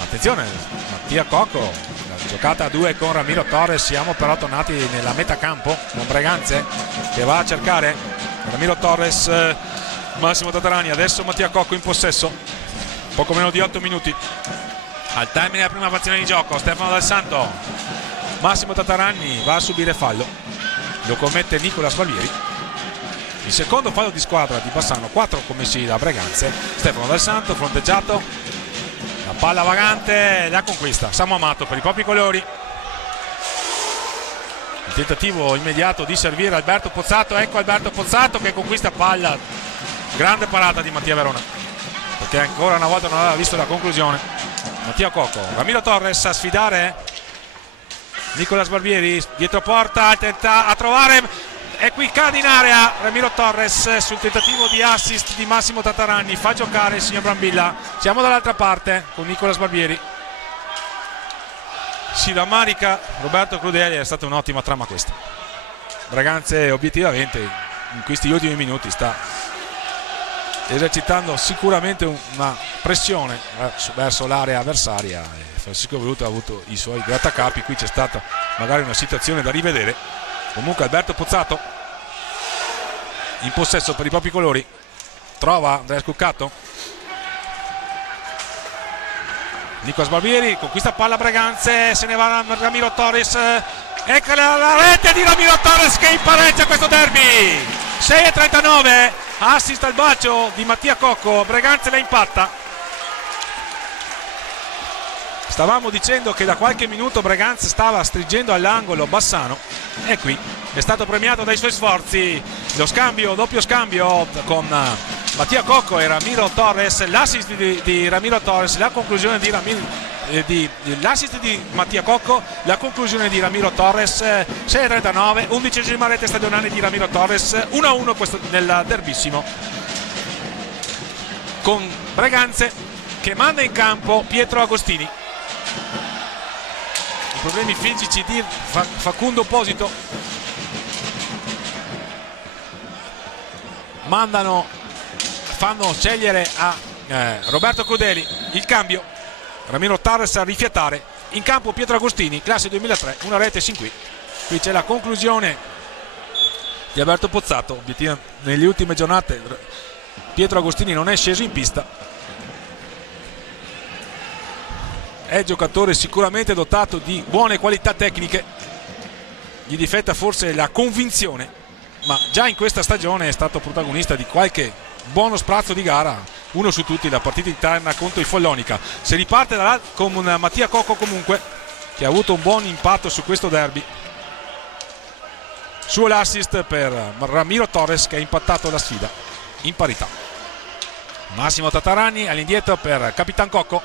Attenzione, Mattia Cocco, la giocata a due con Ramiro Torres. Siamo però tornati nella metà campo con Breganze che va a cercare Ramiro Torres, Massimo Tatarani. Adesso Mattia Cocco in possesso, poco meno di 8 minuti al termine della prima frazione di gioco. Stefano Dal Santo, Massimo Tatarani va a subire fallo, lo commette Nicolas Barbieri, il secondo fallo di squadra di Bassano, 4 commessi da Breganze. Stefano Dal Santo fronteggiato, la palla vagante, la conquista Samu Amato per i propri colori. Il tentativo immediato di servire Alberto Pozzato, ecco Alberto Pozzato che conquista palla, grande parata di Mattia Verona, perché ancora una volta non aveva visto la conclusione. Mattia Cocco, Ramiro Torres a sfidare Nicolas Barbieri dietro porta, tenta a trovare, e qui cade in area Ramiro Torres sul tentativo di assist di Massimo Tatarani. Fa giocare il signor Brambilla. Siamo dall'altra parte con Nicolas Barbieri, si rammarica Roberto Crudeli. È stata un'ottima trama questa. Breganze obiettivamente in questi ultimi minuti sta esercitando sicuramente una pressione verso l'area avversaria. Francisco Veludo ha avuto i suoi grattacapi. Qui c'è stata magari una situazione da rivedere. Comunque Alberto Pozzato in possesso per i propri colori, trova Andrea Scuccato, Nicolas Barbieri conquista palla Breganze, se ne va Ramiro Torres, ecco la rete di Ramiro Torres che impareggia questo derby. 6:39, assist al bacio di Mattia Cocco, Breganze la impatta. Stavamo dicendo che da qualche minuto Breganze stava stringendo all'angolo Bassano e qui è stato premiato dai suoi sforzi. Lo scambio, doppio scambio con Mattia Cocco e Ramiro Torres, l'assist di Ramiro Torres, la conclusione l'assist di Mattia Cocco, la conclusione di Ramiro Torres. 6:39, 11ª rete stagionale di Ramiro Torres, 1-1 questo nel derbissimo, con Breganze che manda in campo Pietro Agostini. I problemi fisici di Facundo Posito fanno scegliere a Roberto Codeli il cambio. Ramiro Torres a rifiatare, in campo Pietro Agostini, classe 2003, una rete sin qui. Qui c'è la conclusione di Alberto Pozzato. Obiettivo nelle ultime giornate Pietro Agostini non è sceso in pista, è giocatore sicuramente dotato di buone qualità tecniche, gli difetta forse la convinzione, ma già in questa stagione è stato protagonista di qualche buono sprazzo di gara, uno su tutti la partita interna contro il Follonica. Si riparte da là con un Mattia Cocco comunque che ha avuto un buon impatto su questo derby, su l'assist per Ramiro Torres che ha impattato la sfida in parità. Massimo Tatarani all'indietro per Capitan Cocco,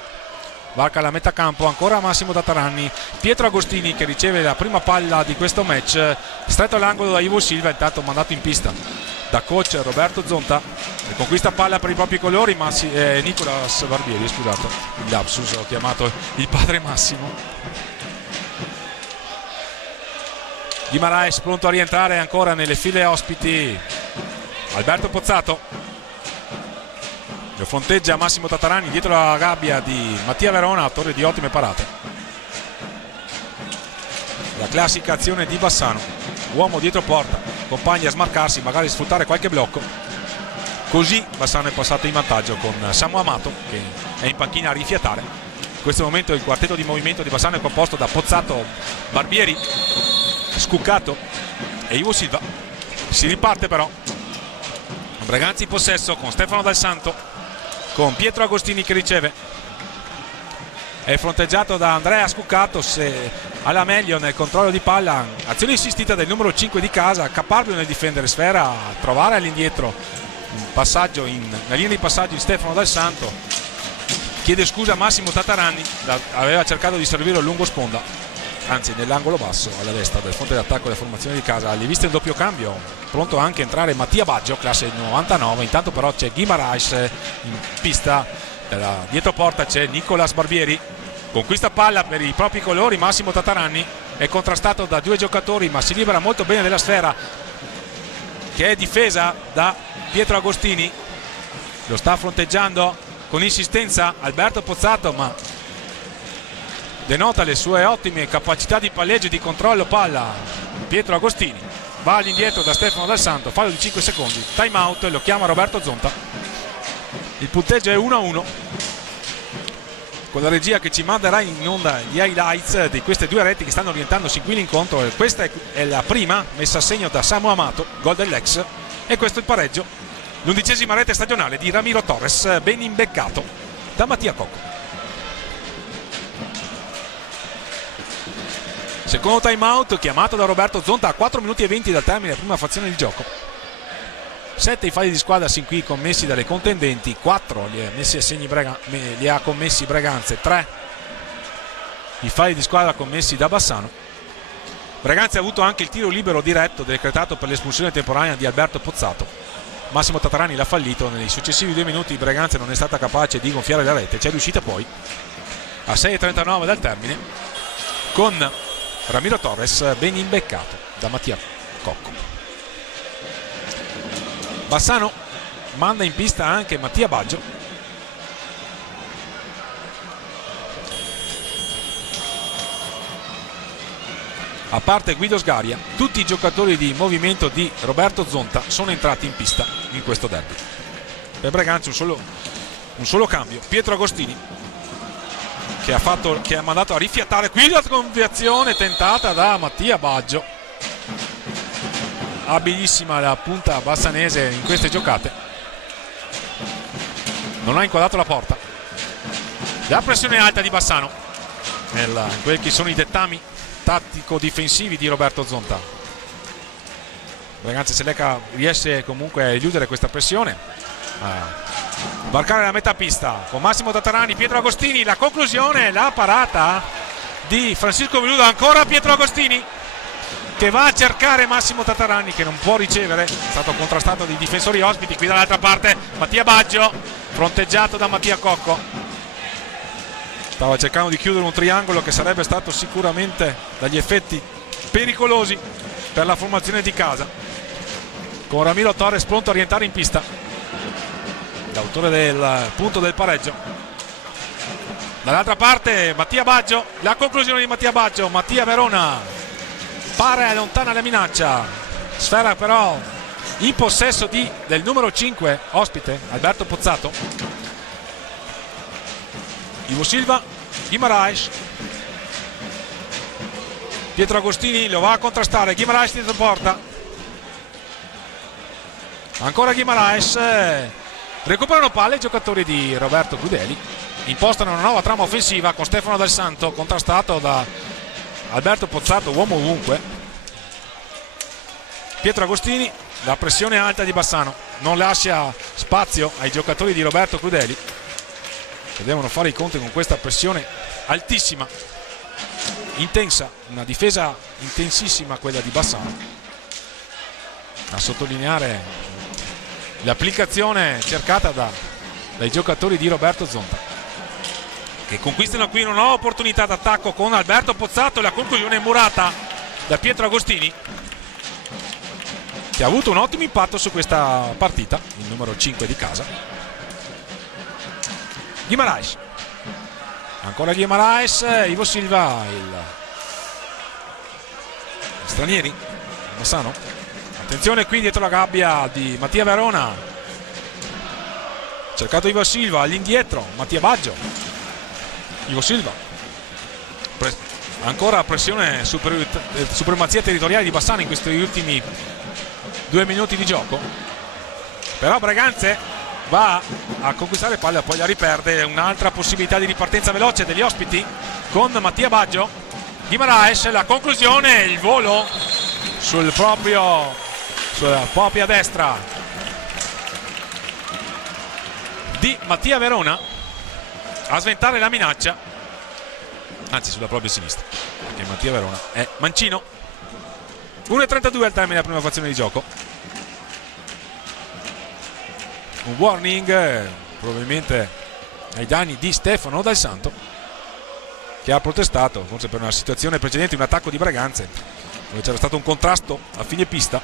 varca la metà campo, ancora Massimo Tatarani, Pietro Agostini che riceve la prima palla di questo match, stretto all'angolo da Ivo Silva, intanto mandato in pista da coach Roberto Zonta, che conquista palla per i propri colori. Nicolas Barbieri, scusate il lapsus, ho chiamato il padre Massimo. Guimaraes pronto a rientrare ancora nelle file ospiti, Alberto Pozzato lo fronteggia Massimo Tatarani dietro la gabbia di Mattia Verona, autore di ottime parate. La classica azione di Bassano, uomo dietro porta, compagni a smarcarsi, magari sfruttare qualche blocco. Così Bassano è passato in vantaggio con Samu Amato che è in panchina a rifiatare. In questo momento il quartetto di movimento di Bassano è composto da Pozzato, Barbieri, Scuccato e Ivo Silva. Si riparte però Breganze in possesso con Stefano Dal Santo, con Pietro Agostini che riceve, è fronteggiato da Andrea Scuccato, se alla meglio nel controllo di palla, azione insistita del numero 5 di casa, caparbio nel difendere sfera, a trovare all'indietro un passaggio la linea di passaggio di Stefano Dal Santo, chiede scusa a Massimo Tatarani, aveva cercato di servirlo lungo sponda, anzi nell'angolo basso alla destra del fronte d'attacco della formazione di casa. Alle viste il doppio cambio, pronto anche a entrare Mattia Baggio, classe 99. Intanto però c'è Guimaraes in pista, dietro porta c'è Nicolas Barbieri, conquista palla per i propri colori. Massimo Tatarani è contrastato da due giocatori ma si libera molto bene della sfera che è difesa da Pietro Agostini, lo sta fronteggiando con insistenza Alberto Pozzato, ma denota le sue ottime capacità di palleggio e di controllo palla. Pietro Agostini va all'indietro da Stefano Dal Santo, fallo di 5 secondi, time out, lo chiama Roberto Zonta. Il punteggio è 1-1, con la regia che ci manderà in onda gli highlights di queste due reti che stanno orientandosi qui l'incontro. Questa è la prima messa a segno da Samu Amato, gol dell'ex, e questo è il pareggio, l'11ª rete stagionale di Ramiro Torres, ben imbeccato da Mattia Cocco. Secondo time out chiamato da Roberto Zonta a 4 minuti e 20 dal termine della prima frazione di gioco. 7 i falli di squadra sin qui commessi dalle contendenti, 4 li ha commessi Breganze, 3 i falli di squadra commessi da Bassano. Breganze ha avuto anche il tiro libero diretto decretato per l'espulsione temporanea di Alberto Pozzato. Massimo Tatarani l'ha fallito, nei successivi 2 minuti Breganze non è stata capace di gonfiare la rete, c'è riuscita poi a 6:39 dal termine con Ramiro Torres ben imbeccato da Mattia Cocco. Bassano manda in pista anche Mattia Baggio, a parte Guido Sgaria. Tutti i giocatori di movimento di Roberto Zonta sono entrati in pista in questo derby. Per Breganze un solo cambio, Pietro Agostini che ha mandato a rifiatare qui la conviazione tentata da Mattia Baggio. Abilissima la punta bassanese in queste giocate, non ha inquadrato la porta. La pressione alta di Bassano in quelli che sono i dettami tattico-difensivi di Roberto Zonta. Braganza Selleca riesce comunque a eludere questa pressione, a varcare la metà pista con Massimo Tatarani, Pietro Agostini, la conclusione, la parata di Francisco Veludo, ancora Pietro Agostini che va a cercare Massimo Tatarani che non può ricevere, è stato contrastato dai difensori ospiti. Qui dall'altra parte Mattia Baggio, fronteggiato da Mattia Cocco, stava cercando di chiudere un triangolo che sarebbe stato sicuramente dagli effetti pericolosi per la formazione di casa, con Ramiro Torres pronto a rientrare in pista, l'autore del punto del pareggio. Dall'altra parte Mattia Baggio, la conclusione di Mattia Baggio, Mattia Verona pare allontana la minaccia, sfera però in possesso del numero 5 ospite Alberto Pozzato. Ivo Silva, Guimaraes, Pietro Agostini lo va a contrastare, Guimaraes dietro porta, ancora Guimaraes, recuperano palle i giocatori di Roberto Crudeli, impostano una nuova trama offensiva con Stefano Del Santo contrastato da Alberto Pozzato, uomo ovunque. Pietro Agostini, la pressione alta di Bassano non lascia spazio ai giocatori di Roberto Crudeli che devono fare i conti con questa pressione altissima, intensa, una difesa intensissima quella di Bassano. A sottolineare l'applicazione cercata dai giocatori di Roberto Zonta, che conquistano qui una nuova opportunità d'attacco con Alberto Pozzato, la conclusione murata da Pietro Agostini, che ha avuto un ottimo impatto su questa partita, il numero 5 di casa. Guimaraes, ancora Guimaraes, Ivo Silva, gli stranieri, Bassano, attenzione qui dietro la gabbia di Mattia Verona, cercato Ivo Silva, all'indietro Mattia Baggio, Ivo Silva, ancora pressione, supremazia territoriale di Bassano in questi ultimi 2 minuti di gioco, però Braganze va a conquistare palla e poi la riperde. Un'altra possibilità di ripartenza veloce degli ospiti con Mattia Baggio, Guimaraes, la conclusione, il volo sulla propria destra di Mattia Verona a sventare la minaccia, anzi sulla propria sinistra, perché Mattia Verona è mancino. 1:32 al termine della prima frazione di gioco. Un warning probabilmente ai danni di Stefano Del Santo, che ha protestato forse per una situazione precedente, un attacco di Braganze dove c'era stato un contrasto a fine pista,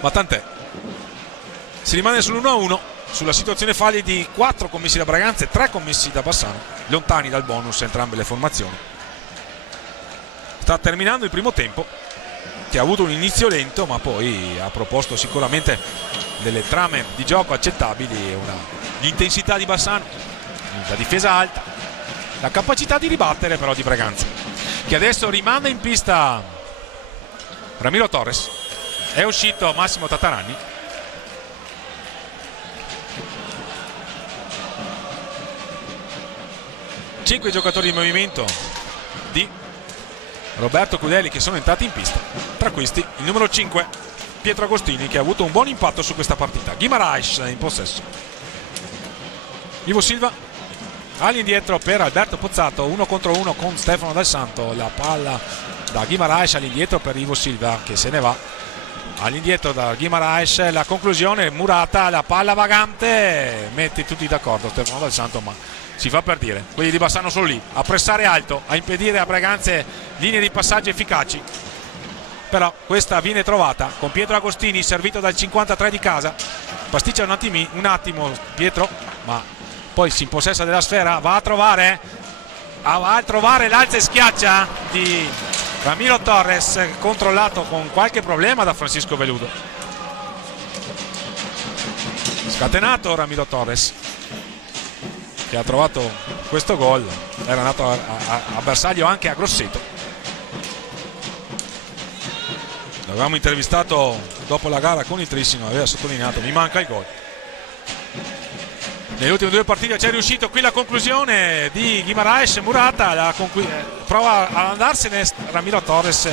ma tant'è, si rimane sull'1-1 sulla situazione falli di 4 commessi da Braganza e 3 commessi da Bassano, lontani dal bonus entrambe le formazioni. Sta terminando il primo tempo, che ha avuto un inizio lento ma poi ha proposto sicuramente delle trame di gioco accettabili, l'intensità di Bassano, la difesa alta, la capacità di ribattere però di Braganza, che adesso rimanda in pista Ramiro Torres, è uscito Massimo Tatarani. Cinque giocatori di movimento di Roberto Crudeli che sono entrati in pista, tra questi il numero 5 Pietro Agostini, che ha avuto un buon impatto su questa partita. Guimaraes in possesso, Ivo Silva all'indietro per Alberto Pozzato, 1 contro 1 con Stefano Del Santo, la palla da Guimaraes all'indietro per Ivo Silva che se ne va, all'indietro da Guimaraes, la conclusione murata, la palla vagante, metti tutti d'accordo Stefano Del Santo, ma si fa per dire, quelli di Bassano sono lì a pressare alto, a impedire a Braganze linee di passaggio efficaci, però questa viene trovata con Pietro Agostini servito dal 53 di casa, pasticcia un attimo Pietro, ma poi si impossessa della sfera, va a trovare l'alza e schiaccia di Ramiro Torres, controllato con qualche problema da Francisco Veludo. Scatenato Ramiro Torres, che ha trovato questo gol, era andato a bersaglio anche a Grosseto. L'avevamo intervistato dopo la gara con il Trissino, aveva sottolineato: mi manca il gol. Nelle ultime due partite c'è riuscito. Qui la conclusione di Guimaraes. Murata prova ad andarsene, Ramiro Torres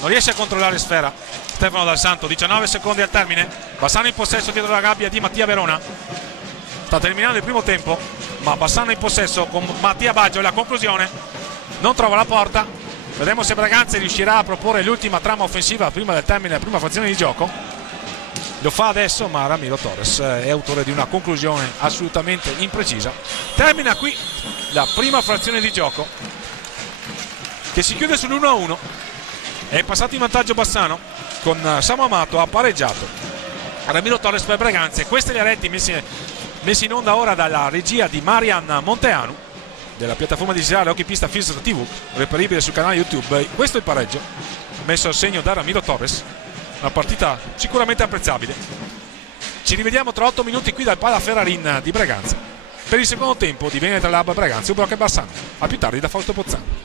non riesce a controllare sfera. Stefano Dal Santo, 19 secondi al termine, Bassano in possesso dietro la gabbia di Mattia Verona. Sta terminando il primo tempo, ma Bassano in possesso con Mattia Baggio. La conclusione, non trova la porta. Vedremo se Braganza riuscirà a proporre l'ultima trama offensiva prima del termine della prima frazione di gioco. Lo fa adesso, ma Ramiro Torres è autore di una conclusione assolutamente imprecisa. Termina qui la prima frazione di gioco, che si chiude sull'1-1. È passato in vantaggio Bassano, con Samu Amato ha pareggiato Ramiro Torres per Braganza. Queste le reti messi in onda ora dalla regia di Marian Monteanu della piattaforma digitale Hockey Pista Fils TV, reperibile sul canale YouTube. Questo è il pareggio messo al segno da Ramiro Torres. Una partita sicuramente apprezzabile. Ci rivediamo tra 8 minuti qui dal Pala Ferrarin di Braganza per il secondo tempo di Veneta Lab Braganza, Umbrock e Bassano. A più tardi da Fausto Pozzano.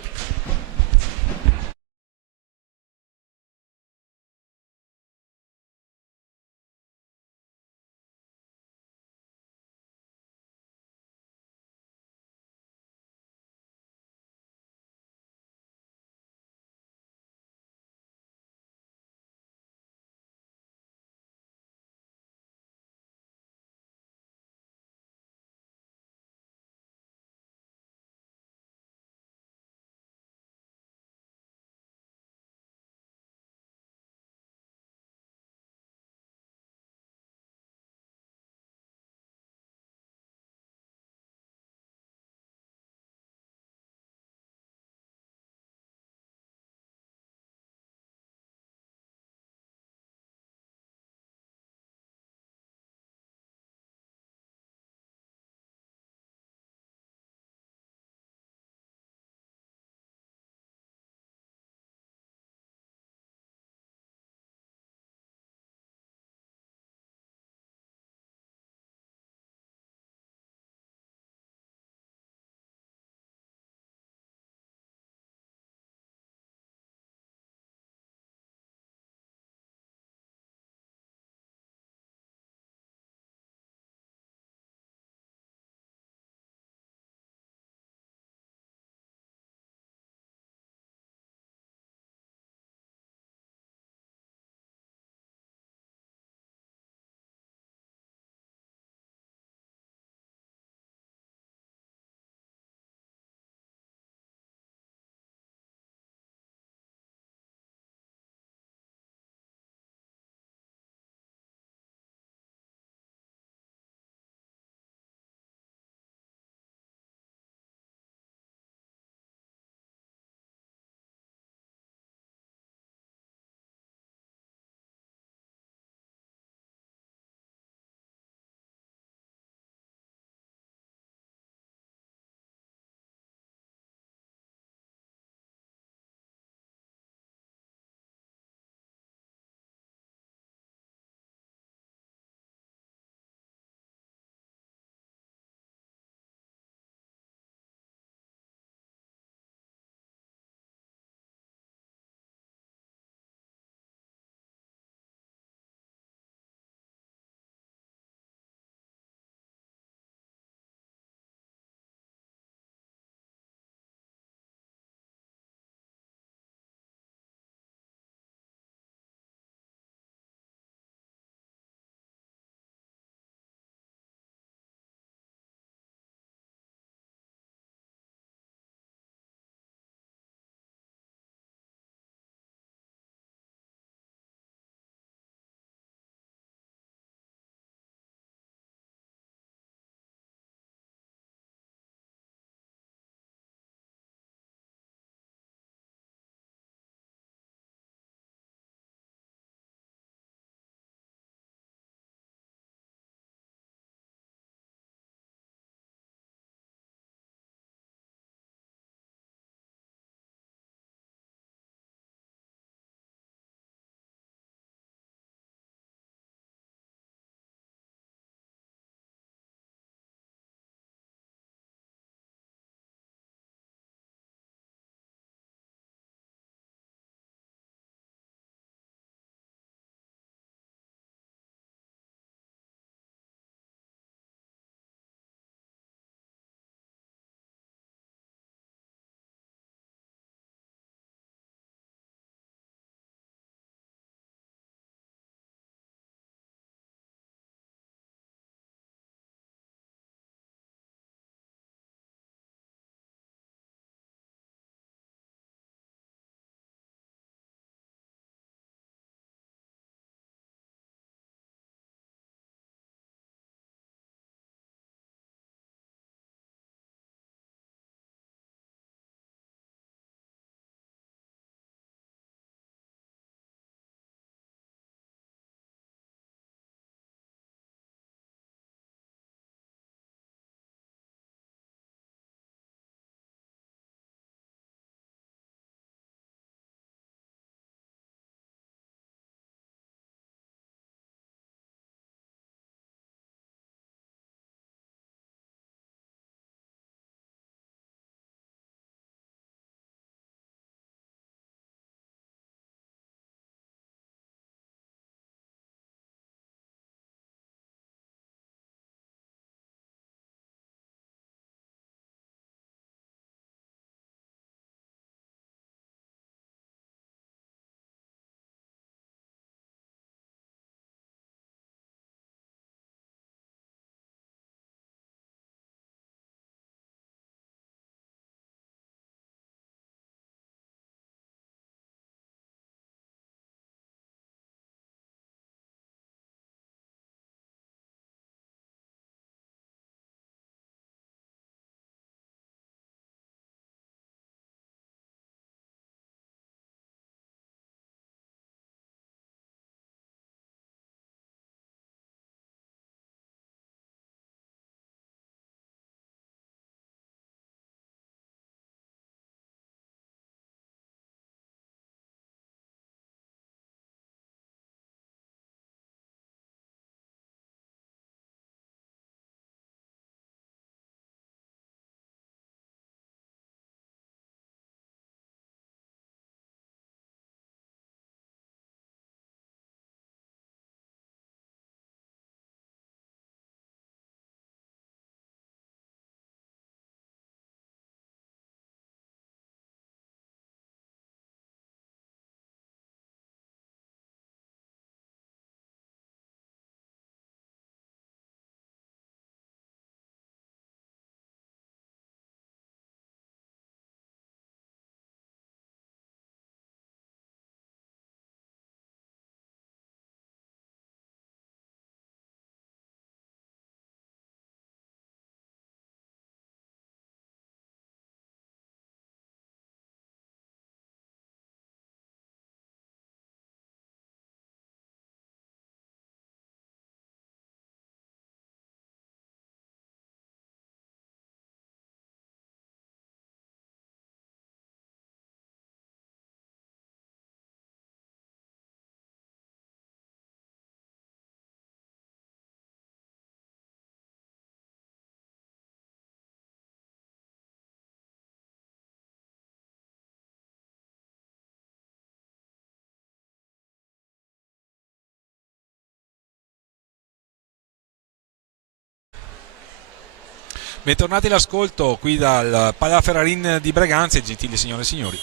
Bentornati all'ascolto qui dal Palaferrarin di Breganze, gentili signore e signori.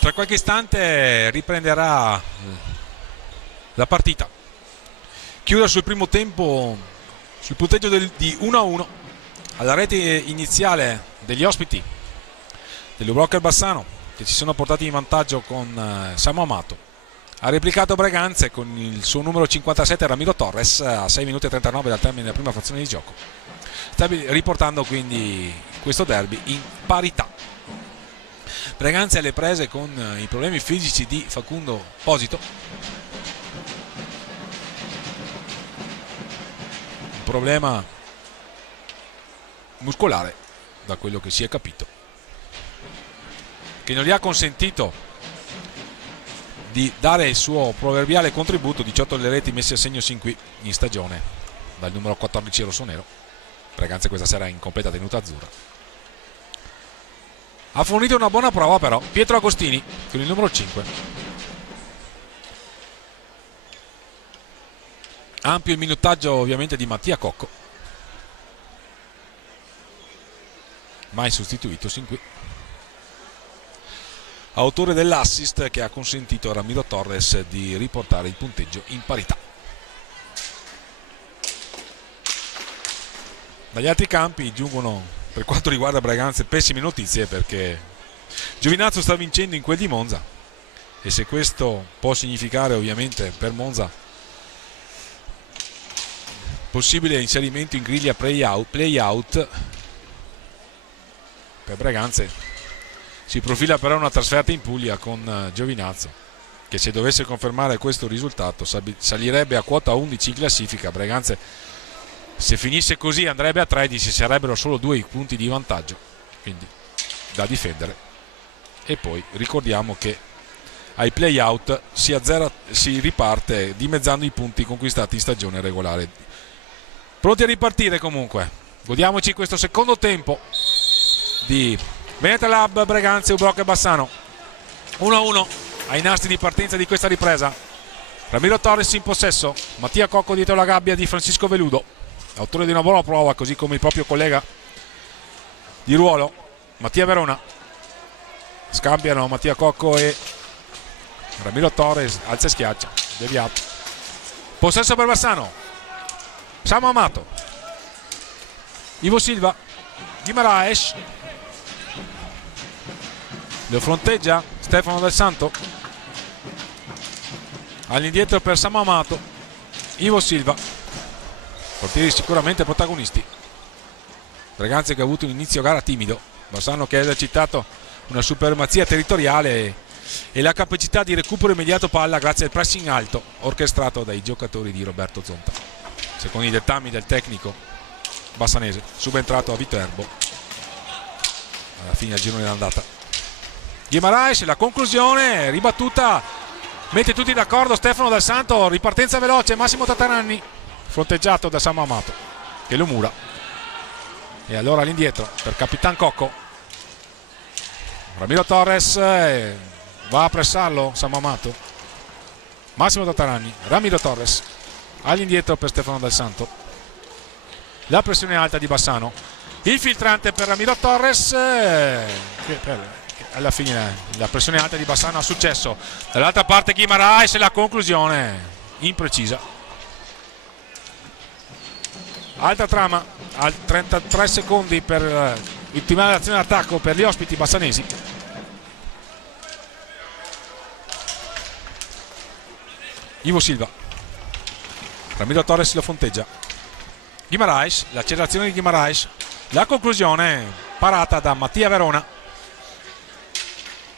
Tra qualche istante riprenderà la partita. Chiude sul primo tempo sul punteggio di 1-1 alla rete iniziale degli ospiti dello Blocker Bassano, che ci sono portati in vantaggio con Samu Amato. Ha replicato Breganze con il suo numero 57 Ramiro Torres a 6 minuti e 39 dal termine della prima frazione di gioco, sta riportando quindi questo derby in parità. Breganze alle prese con i problemi fisici di Facundo Posito, un problema muscolare da quello che si è capito, che non gli ha consentito di dare il suo proverbiale contributo. 18 le reti messe a segno sin qui in stagione dal numero 14 rossonero. Breganze questa sera in completa tenuta azzurra. Ha fornito una buona prova però Pietro Agostini con il numero 5. Ampio il minutaggio ovviamente di Mattia Cocco, mai sostituito sin qui, autore dell'assist che ha consentito a Ramiro Torres di riportare il punteggio in parità. Dagli altri campi giungono, per quanto riguarda Breganze, pessime notizie, perché Giovinazzo sta vincendo in quel di Monza, e se questo può significare ovviamente per Monza possibile inserimento in griglia play-out, per Breganze si profila però una trasferta in Puglia con Giovinazzo, che se dovesse confermare questo risultato salirebbe a quota 11 in classifica. Breganze, se finisse così, andrebbe a 13, sarebbero solo 2 punti di vantaggio, quindi da difendere. E poi ricordiamo che ai play-out si riparte dimezzando i punti conquistati in stagione regolare. Pronti a ripartire comunque, godiamoci questo secondo tempo di Veneta Lab Breganze Blocker Bassano. 1-1 ai nastri di partenza di questa ripresa. Ramiro Torres in possesso, Mattia Cocco dietro la gabbia di Francisco Veludo, autore di una buona prova, così come il proprio collega di ruolo Mattia Verona. Scambiano Mattia Cocco e Ramiro Torres, alza e schiaccia, deviato. Possesso per Bassano, Samu Amato, Ivo Silva, Guimaraes, lo fronteggia Stefano Del Santo, all'indietro per Samu Amato, Ivo Silva, portieri sicuramente protagonisti. Breganze che ha avuto un inizio gara timido, Bassano che ha esercitato una supremazia territoriale e la capacità di recupero immediato palla grazie al pressing alto orchestrato dai giocatori di Roberto Zonta, secondo i dettami del tecnico bassanese, subentrato a Viterbo alla fine del girone d'andata. Guimaraes, la conclusione ribattuta, mette tutti d'accordo Stefano Del Santo, ripartenza veloce Massimo Tatarani, fronteggiato da Samu Amato che lo mura, e allora all'indietro per Capitan Cocco. Ramiro Torres va a pressarlo Samu Amato, Massimo Tatarani, Ramiro Torres all'indietro per Stefano Del Santo, la pressione alta di Bassano, il filtrante per Ramiro Torres, alla fine la pressione alta di Bassano ha successo. Dall'altra parte Guimaraes e la conclusione imprecisa. Altra trama a 33 secondi per ultimare l'azione d'attacco per gli ospiti bassanesi. Ivo Silva, Ramiro Torres lo fronteggia, Guimaraes, l'accelerazione di Guimaraes, la conclusione parata da Mattia Verona.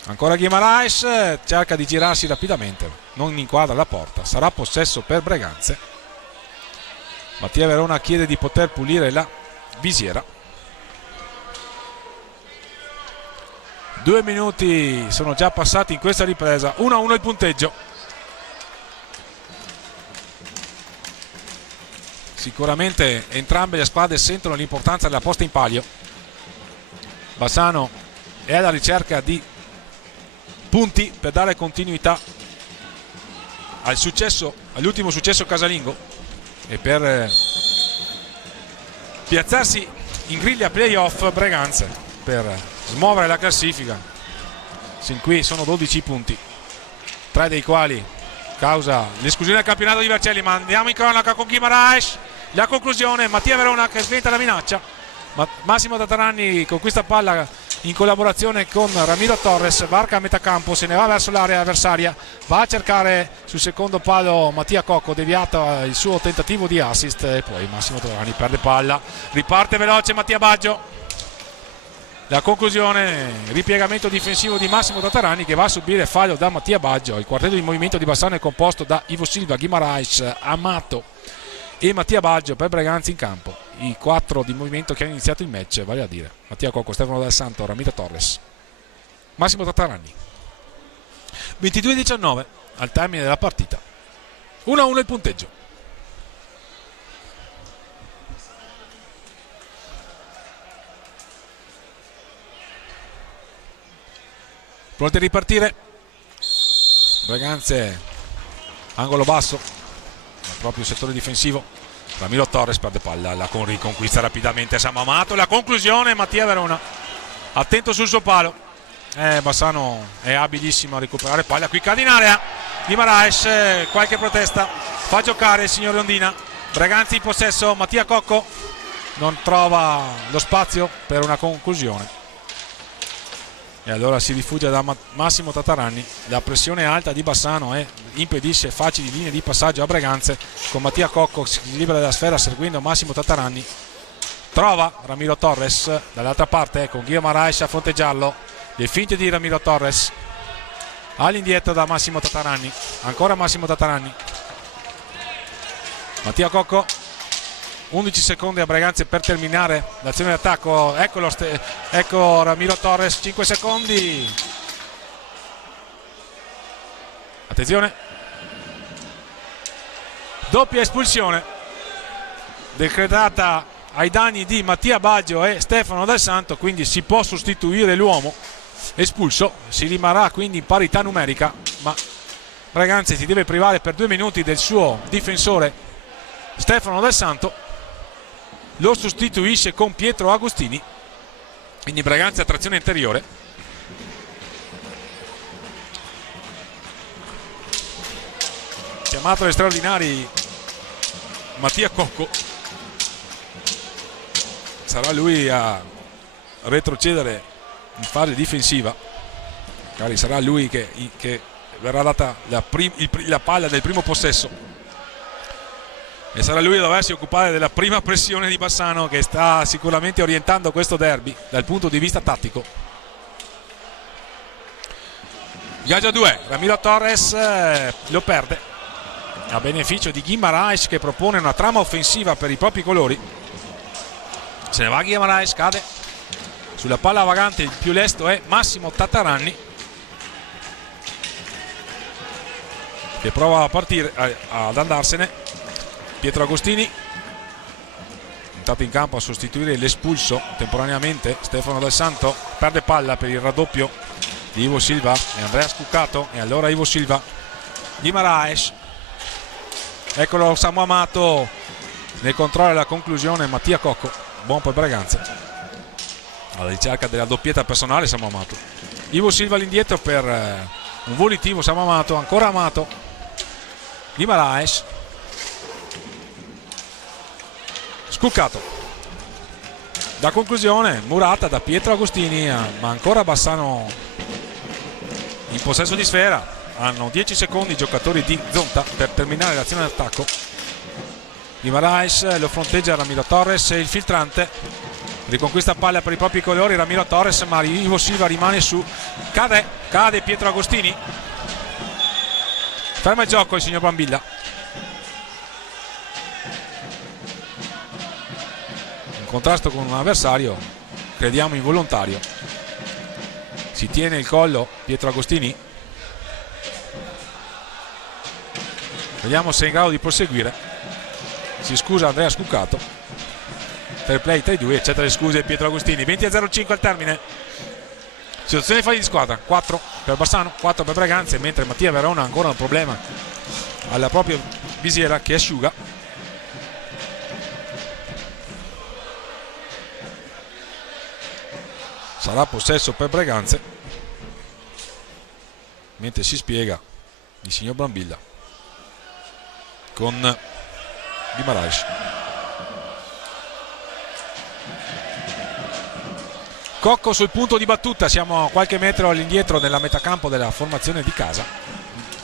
Ancora Guimaraes, cerca di girarsi rapidamente, non inquadra la porta, sarà possesso per Breganze. Mattia Verona chiede di poter pulire la visiera. 2 minuti sono già passati in questa ripresa, 1-1 il punteggio. Sicuramente entrambe le squadre sentono l'importanza della posta in palio. Bassano è alla ricerca di punti per dare continuità al successo, all'ultimo successo casalingo, e per piazzarsi in griglia playoff Breganze per smuovere la classifica. Sin qui sono 12 punti, 3 dei quali causa l'esclusione del campionato di Vercelli. Ma andiamo in cronaca con Guimaraes, la conclusione, Mattia Verona che sventa la minaccia, Massimo Tatarani conquista palla in collaborazione con Ramiro Torres, varca a metà campo, se ne va verso l'area avversaria, va a cercare sul secondo palo Mattia Cocco, deviato il suo tentativo di assist, e poi Massimo Tatarani perde palla, riparte veloce Mattia Baggio. La conclusione, ripiegamento difensivo di Massimo Tatarani che va a subire fallo da Mattia Baggio. Il quartetto di movimento di Bassano è composto da Ivo Silva, Guimaraes, Amato e Mattia Baggio per Breganze in campo. I 4 di movimento che hanno iniziato il match, vale a dire Mattia Cocco, Stefano Del Santo, Ramiro Torres, Massimo Tatarani. 22-19 al termine della partita, 1-1 il punteggio. Pronti a ripartire Breganze, angolo basso, proprio settore difensivo. Ramiro Torres perde palla, la riconquista rapidamente Samu Amato, la conclusione Mattia Verona attento sul suo palo, Bassano è abilissimo a recuperare palla, qui cade in area Guimaraes, qualche protesta, fa giocare il signor Ondina. Breganze in possesso, Mattia Cocco non trova lo spazio per una conclusione e allora si rifugia da Massimo Tatarani. La pressione alta di Bassano impedisce facili linee di passaggio a Breganze, con Mattia Cocco si libera della sfera seguendo Massimo Tatarani, trova Ramiro Torres dall'altra parte con Guimaraes a fronteggiarlo, le finte di Ramiro Torres, all'indietro da Massimo Tatarani, ancora Massimo Tatarani, Mattia Cocco, 11 secondi a Breganze per terminare l'azione di attacco, ecco Ramiro Torres, 5 secondi, attenzione, doppia espulsione decretata ai danni di Mattia Baggio e Stefano Del Santo, quindi si può sostituire l'uomo espulso, si rimarrà quindi in parità numerica, ma Breganze si deve privare per 2 minuti del suo difensore Stefano Del Santo, lo sostituisce con Pietro Agostini, quindi Breganze a trazione interiore. Chiamato agli straordinari Mattia Cocco, sarà lui a retrocedere in fase difensiva, magari sarà lui che verrà data la palla del primo possesso e sarà lui a doversi occupare della prima pressione di Bassano, che sta sicuramente orientando questo derby dal punto di vista tattico. Viaggio 2, Ramiro Torres lo perde a beneficio di Guimaraes che propone una trama offensiva per i propri colori. Se ne va Guimaraes, cade sulla palla vagante, il più lesto è Massimo Tatarani che prova a partire, ad andarsene. Pietro Agostini entrato in campo a sostituire l'espulso temporaneamente Stefano Del Santo, perde palla per il raddoppio di Ivo Silva e Andrea Scuccato, e allora Ivo Silva, Guimaraes, eccolo Samu Amato nel controllo della conclusione, Mattia Cocco, buon per Breganze alla ricerca della doppietta personale. Samu Amato, Ivo Silva all'indietro per un volitivo Samu Amato, ancora Amato, Guimaraes, Scuccato, da conclusione murata da Pietro Agostini, ma ancora Bassano in possesso di sfera. Hanno 10 secondi i giocatori di Zonta per terminare l'azione d'attacco. Guimaraes lo fronteggia Ramiro Torres, il filtrante riconquista palla per i propri colori, Ramiro Torres, ma Ivo Silva rimane su, cade Pietro Agostini, ferma il gioco il signor Brambilla. Contrasto con un avversario crediamo involontario, si tiene il collo Pietro Agostini, vediamo se è in grado di proseguire, si scusa Andrea Scuccato, fair play tra i due, accetta le scuse Pietro Agostini. 20-05 al termine, situazione di falli di squadra, 4 per Bassano, 4 per Breganze, mentre Mattia Verona ha ancora un problema alla propria visiera che asciuga. Sarà possesso per Breganze, mentre si spiega il signor Brambilla con Guimaraes. Cocco sul punto di battuta, siamo a qualche metro all'indietro nella metacampo della formazione di casa.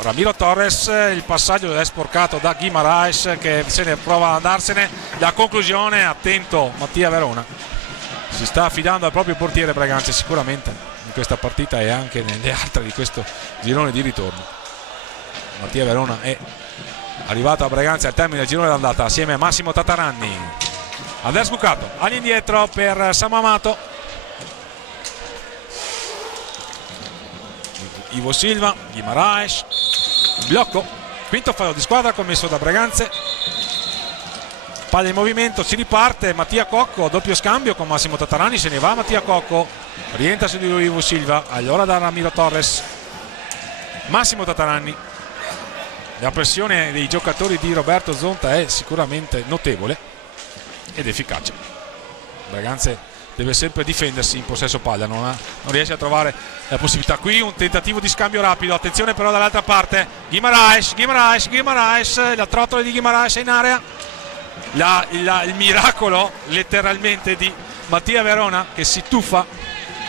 Ramiro Torres, il passaggio è sporcato da Guimaraes che se ne prova ad andarsene. La conclusione, attento Mattia Verona, si sta affidando al proprio portiere Breganze sicuramente in questa partita e anche nelle altre di questo girone di ritorno. Mattia Verona è arrivato a Breganze al termine del girone d'andata assieme a Massimo Tataranni. Andrea Sbucato all'indietro per Samu Amato. Ivo Silva, Guimaraes, blocco, quinto fallo di squadra commesso da Breganze. Palla in movimento, si riparte, Mattia Cocco, doppio scambio con Massimo Tatarani, se ne va Mattia Cocco, rientra su di lui Ivo Silva, allora da Ramiro Torres. Massimo Tatarani, la pressione dei giocatori di Roberto Zonta è sicuramente notevole ed efficace. Breganze deve sempre difendersi in possesso palla, non riesce a trovare la possibilità. Qui un tentativo di scambio rapido, attenzione però dall'altra parte, Guimaraes, la trottola di Guimaraes è in area, il miracolo letteralmente di Mattia Verona che si tuffa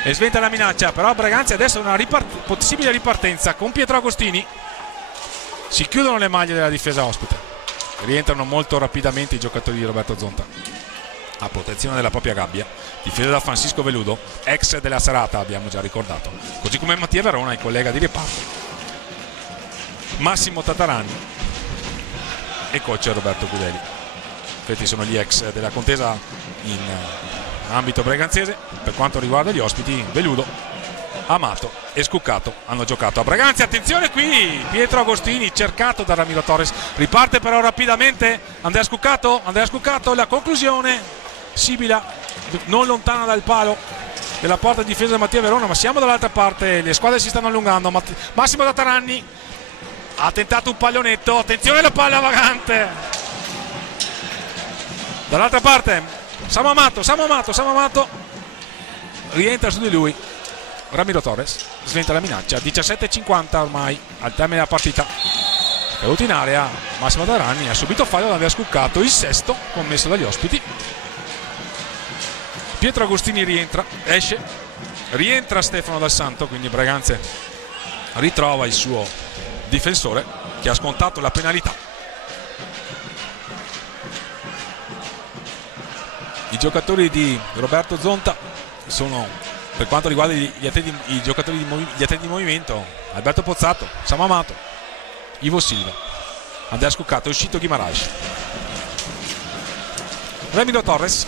e sventa la minaccia, però Breganze adesso una possibile ripartenza con Pietro Agostini. Si chiudono le maglie della difesa ospite, rientrano molto rapidamente i giocatori di Roberto Zonta a protezione della propria gabbia, difesa da Francisco Veludo, ex della serata, abbiamo già ricordato, così come Mattia Verona, il collega di reparto, Massimo Tatarani e coach Roberto Gudeli. Questi sono gli ex della contesa in ambito breganzese. Per quanto riguarda gli ospiti, Veludo, Amato e Scuccato hanno giocato a Breganze. Attenzione qui, Pietro Agostini cercato da Ramiro Torres, riparte però rapidamente Andrea Scuccato, la conclusione Sibila non lontana dal palo della porta di difesa di Mattia Verona, ma siamo dall'altra parte, le squadre si stanno allungando. Massimo Tatarani ha tentato un pallonetto, attenzione la palla vagante dall'altra parte, Samu Amato rientra su di lui Ramiro Torres, sventa la minaccia. 17:50 ormai al termine della partita, caduto in area Massimo Tatarani, ha subito fallo da Andrea Scuccato, il sesto commesso dagli ospiti. Pietro Agostini rientra Stefano Dal Santo, quindi Breganze ritrova il suo difensore che ha scontato la penalità. I giocatori di Roberto Zonta sono, per quanto riguarda gli atleti di movimento, Alberto Pozzato, Samu Amato, Ivo Silva, Andrea Scuccato, è uscito Guimaraes, Ramiro Torres,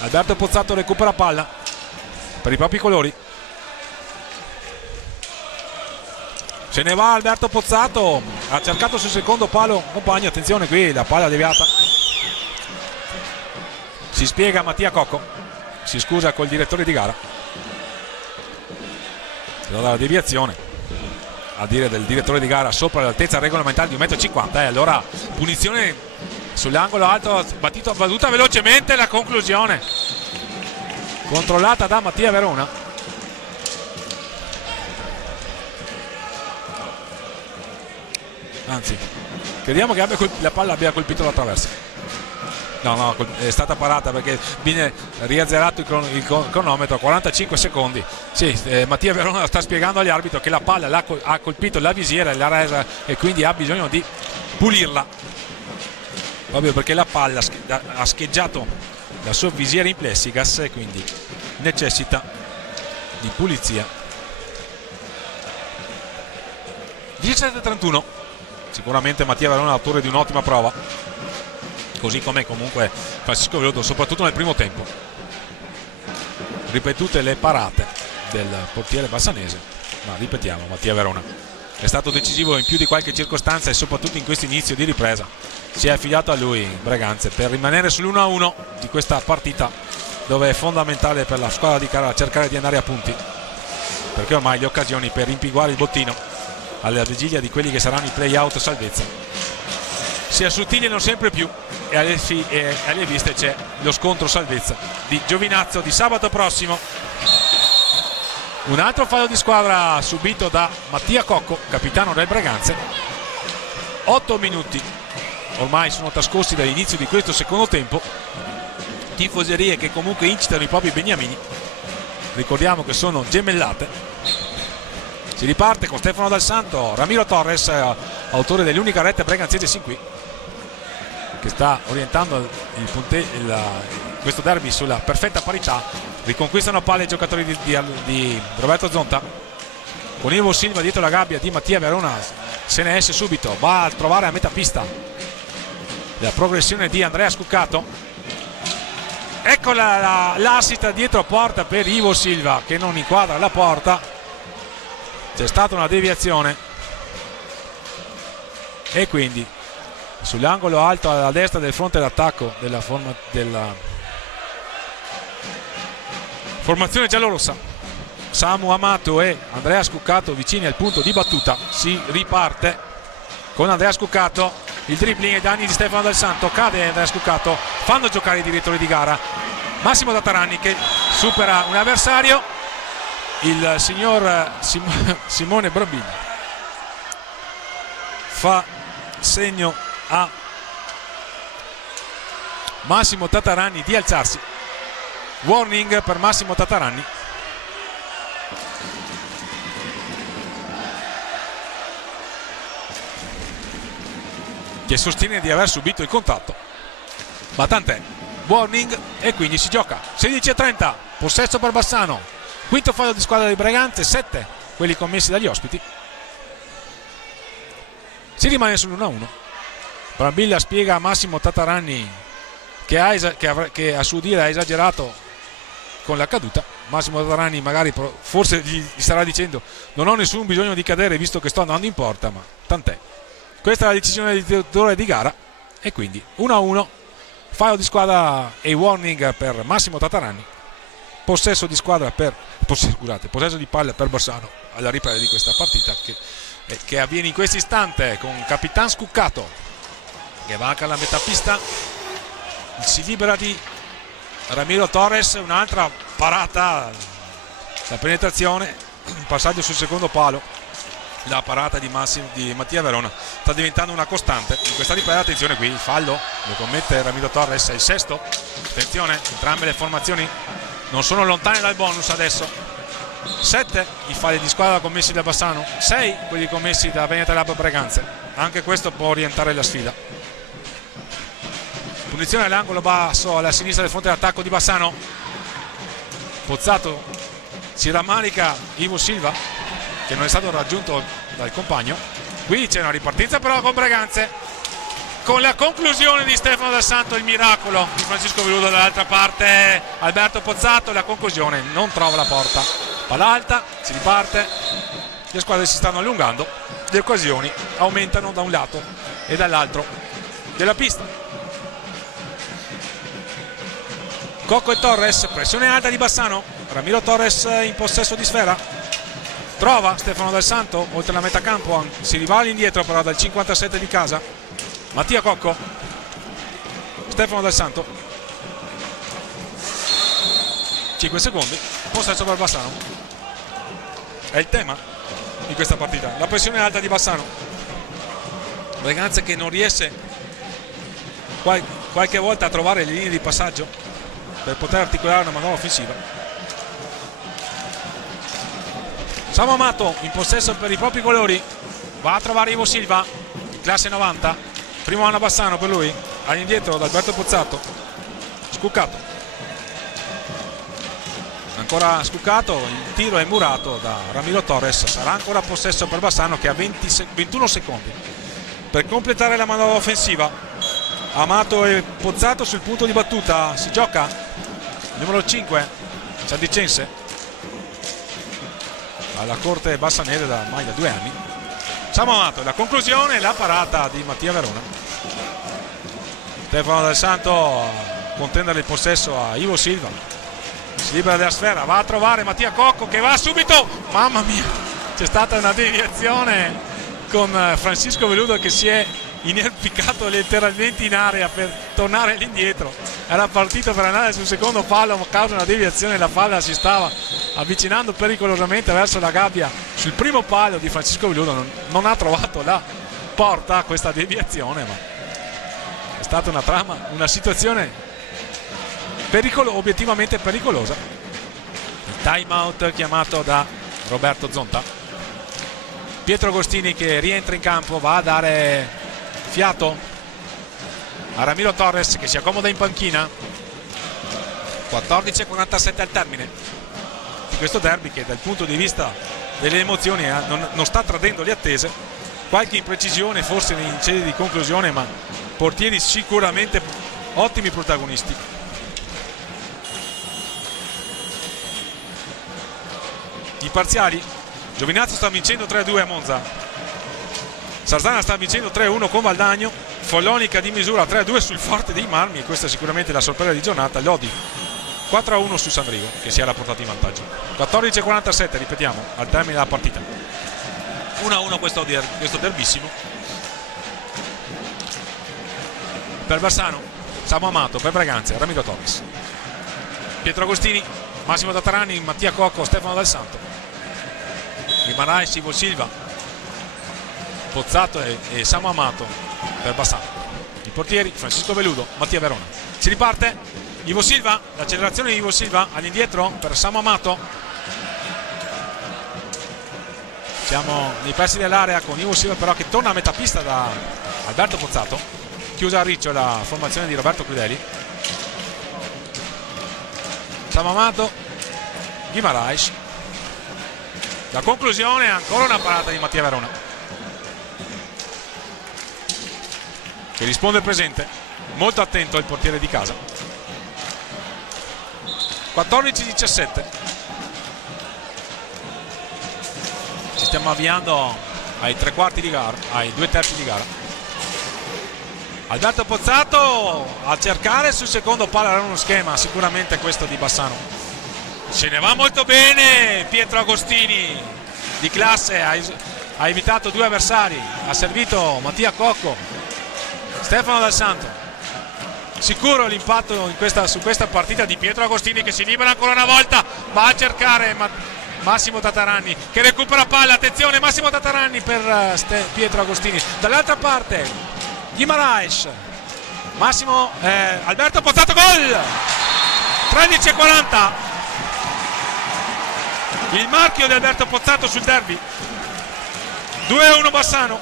Alberto Pozzato recupera palla per i propri colori, se ne va Alberto Pozzato, ha cercato sul secondo palo compagno, attenzione qui la palla deviata, si spiega Mattia Cocco, si scusa col direttore di gara per la deviazione, a dire del direttore di gara sopra l'altezza regolamentare di 1,50 m, allora punizione sull'angolo alto, battuta velocemente, la conclusione controllata da Mattia Verona. Anzi, crediamo che la palla abbia colpito la traversa. No, è stata parata perché viene riazzerato il cronometro, 45 secondi. Sì, Mattia Verona sta spiegando agli arbitri che la palla ha colpito la visiera, l'ha resa e quindi ha bisogno di pulirla, proprio perché la palla ha scheggiato la sua visiera in plessigas e quindi necessita di pulizia. 17:31, sicuramente Mattia Verona è autore di un'ottima prova, così come comunque Francisco Velodo, soprattutto nel primo tempo. Ripetute le parate del portiere bassanese, ma ripetiamo, Mattia Verona è stato decisivo in più di qualche circostanza e soprattutto in questo inizio di ripresa si è affidato a lui Breganze per rimanere sull'1-1 di questa partita, dove è fondamentale per la squadra di Carrara cercare di andare a punti, perché ormai le occasioni per rimpinguare il bottino alla vigilia di quelli che saranno i play-out salvezza si assottigliano sempre più e alle viste c'è lo scontro salvezza di Giovinazzo di sabato prossimo. Un altro fallo di squadra subito da Mattia Cocco, capitano del Breganze. 8 minuti ormai sono trascorsi dall'inizio di questo secondo tempo. Tifoserie che comunque incitano i propri beniamini, ricordiamo che sono gemellate. Si riparte con Stefano Dal Santo, Ramiro Torres, autore dell'unica rete breganzese sin qui, che sta orientando questo derby sulla perfetta parità. Riconquistano palle i giocatori di Roberto Zonta, con Ivo Silva dietro la gabbia di Mattia Verona. Se ne esce subito, va a trovare a metà pista la progressione di Andrea Scuccato. Ecco l'assist dietro porta per Ivo Silva che non inquadra la porta. C'è stata una deviazione e quindi sull'angolo alto alla destra del fronte d'attacco della formazione giallorossa, Samu Amato e Andrea Scuccato vicini al punto di battuta. Si riparte con Andrea Scuccato, il dribbling ai danni di Stefano Dal Santo, cade Andrea Scuccato, fanno giocare i direttori di gara. Massimo Tatarani che supera un avversario, il signor Simone Brambini fa segno a Massimo Tatarani di alzarsi. Warning per Massimo Tatarani. Che sostiene di aver subito il contatto, ma tant'è. Warning e quindi si gioca. 16:30, possesso per Bassano. Quinto fallo di squadra di Breganze, 7 quelli commessi dagli ospiti. Si rimane sull'1-1. Brambilla spiega a Massimo Tatarani che a suo dire ha esagerato con la caduta. Massimo Tatarani magari forse gli starà dicendo non ho nessun bisogno di cadere visto che sto andando in porta, ma tant'è. Questa è la decisione del direttore di gara e quindi 1-1, fallo di squadra e warning per Massimo Tatarani. Possesso di squadra possesso di palla per Bassano alla ripresa di questa partita che avviene in questo istante con Capitan Scuccato che varca la metà pista. Si libera di Ramiro Torres, un'altra parata, la penetrazione, un passaggio sul secondo palo. La parata di Mattia Verona sta diventando una costante in questa ripresa. Attenzione qui, il fallo lo commette Ramiro Torres, è il sesto. Attenzione, entrambe le formazioni non sono lontane dal bonus adesso. 7 i falli di squadra commessi da Bassano, 6 quelli commessi da Veneta Lab Breganze. Anche questo può orientare la sfida. Punizione all'angolo basso alla sinistra del fronte d'attacco di Bassano. Pozzato, si rammarica Ivo Silva che non è stato raggiunto dal compagno. Qui c'è una ripartenza però con Breganze, con la conclusione di Stefano Dal Santo, il miracolo di Francisco Veludo. Dall'altra parte Alberto Pozzato, la conclusione non trova la porta. Palla alta, si riparte, le squadre si stanno allungando, le occasioni aumentano da un lato e dall'altro della pista. Cocco e Torres, pressione alta di Bassano, Ramiro Torres in possesso di sfera, trova Stefano Dal Santo oltre la metà campo, si rivala indietro però dal 57 di casa. Mattia Cocco, Stefano Dal Santo, 5 secondi, possesso per Bassano. È il tema di questa partita, la pressione alta di Bassano. Breganze che non riesce qualche volta a trovare le linee di passaggio per poter articolare una manovra offensiva. Samu Amato in possesso per i propri colori, va a trovare Ivo Silva, classe 90, primo anno a Bassano per lui, all'indietro da Alberto Pozzato. Scuccato, ancora Scuccato, il tiro è murato da Ramiro Torres. Sarà ancora possesso per Bassano che ha 21 secondi per completare la manovra offensiva. Amato e Pozzato sul punto di battuta, si gioca numero 5 Ciadicense alla corte bassanese da ormai da 2 anni. Samu Amato, la conclusione, la parata di Mattia Verona. Stefano Dal Santo contendere il possesso a Ivo Silva, si libera della sfera, va a trovare Mattia Cocco che va subito, mamma mia, c'è stata una deviazione con Francisco Veludo che si è inerpicato letteralmente in area per tornare all'indietro. Era partito per andare sul secondo fallo, ma a causa di una deviazione la palla si stava avvicinando pericolosamente verso la gabbia sul primo palo di Francisco Veludo. Non ha trovato la porta questa deviazione, ma è stata una situazione obiettivamente pericolosa. Il time out chiamato da Roberto Zonta. Pietro Agostini che rientra in campo, va a dare fiato a Ramiro Torres che si accomoda in panchina. 14:47 al termine di questo derby che dal punto di vista delle emozioni non sta tradendo le attese. Qualche imprecisione forse in sede di conclusione, ma portieri sicuramente ottimi protagonisti. I parziali: Giovinazzo sta vincendo 3-2 a Monza, Sarzana sta vincendo 3-1 con Valdagno, Follonica di misura 3-2 sul Forte dei Marmi, e questa è sicuramente la sorpresa di giornata. Lodi 4-1 su Sandrigo che si era portato in vantaggio. 14:47, ripetiamo, al termine della partita. 1-1 questo derbissimo. Per Bassano, Samu Amato; per Braganza, Ramiro Torres. Pietro Agostini, Massimo Tatarani, Mattia Cocco, Stefano Dal Santo. Guimarães, Ivo Silva, Pozzato e Samu Amato per Bassano. I portieri Francisco Veludo, Mattia Verona. Si riparte, Ivo Silva, l'accelerazione di Ivo Silva all'indietro per Samu Amato. Siamo nei pressi dell'area con Ivo Silva però che torna a metà pista da Alberto Pozzato. Chiusa a riccio la formazione di Roberto Crudeli. Samu Amato, Guimarães. La conclusione, ancora una parata di Mattia Verona che risponde presente, molto attento il portiere di casa. 14:17, ci stiamo avviando ai 3/4 di gara, ai 2/3 di gara. Alberto Pozzato a cercare sul secondo palo, era uno schema sicuramente questo di Bassano. Se ne va molto bene Pietro Agostini, di classe, ha evitato due avversari, ha servito Mattia Cocco, Stefano Dal Santo. Sicuro l'impatto su questa partita di Pietro Agostini che si libera ancora una volta, va a cercare Massimo Tatarani che recupera palla. Attenzione, Massimo Tatarani per Pietro Agostini. Dall'altra parte Guimarães, Massimo Alberto Pozzato, gol! 13:40. Il marchio di Alberto Pozzato sul derby. 2-1 Bassano.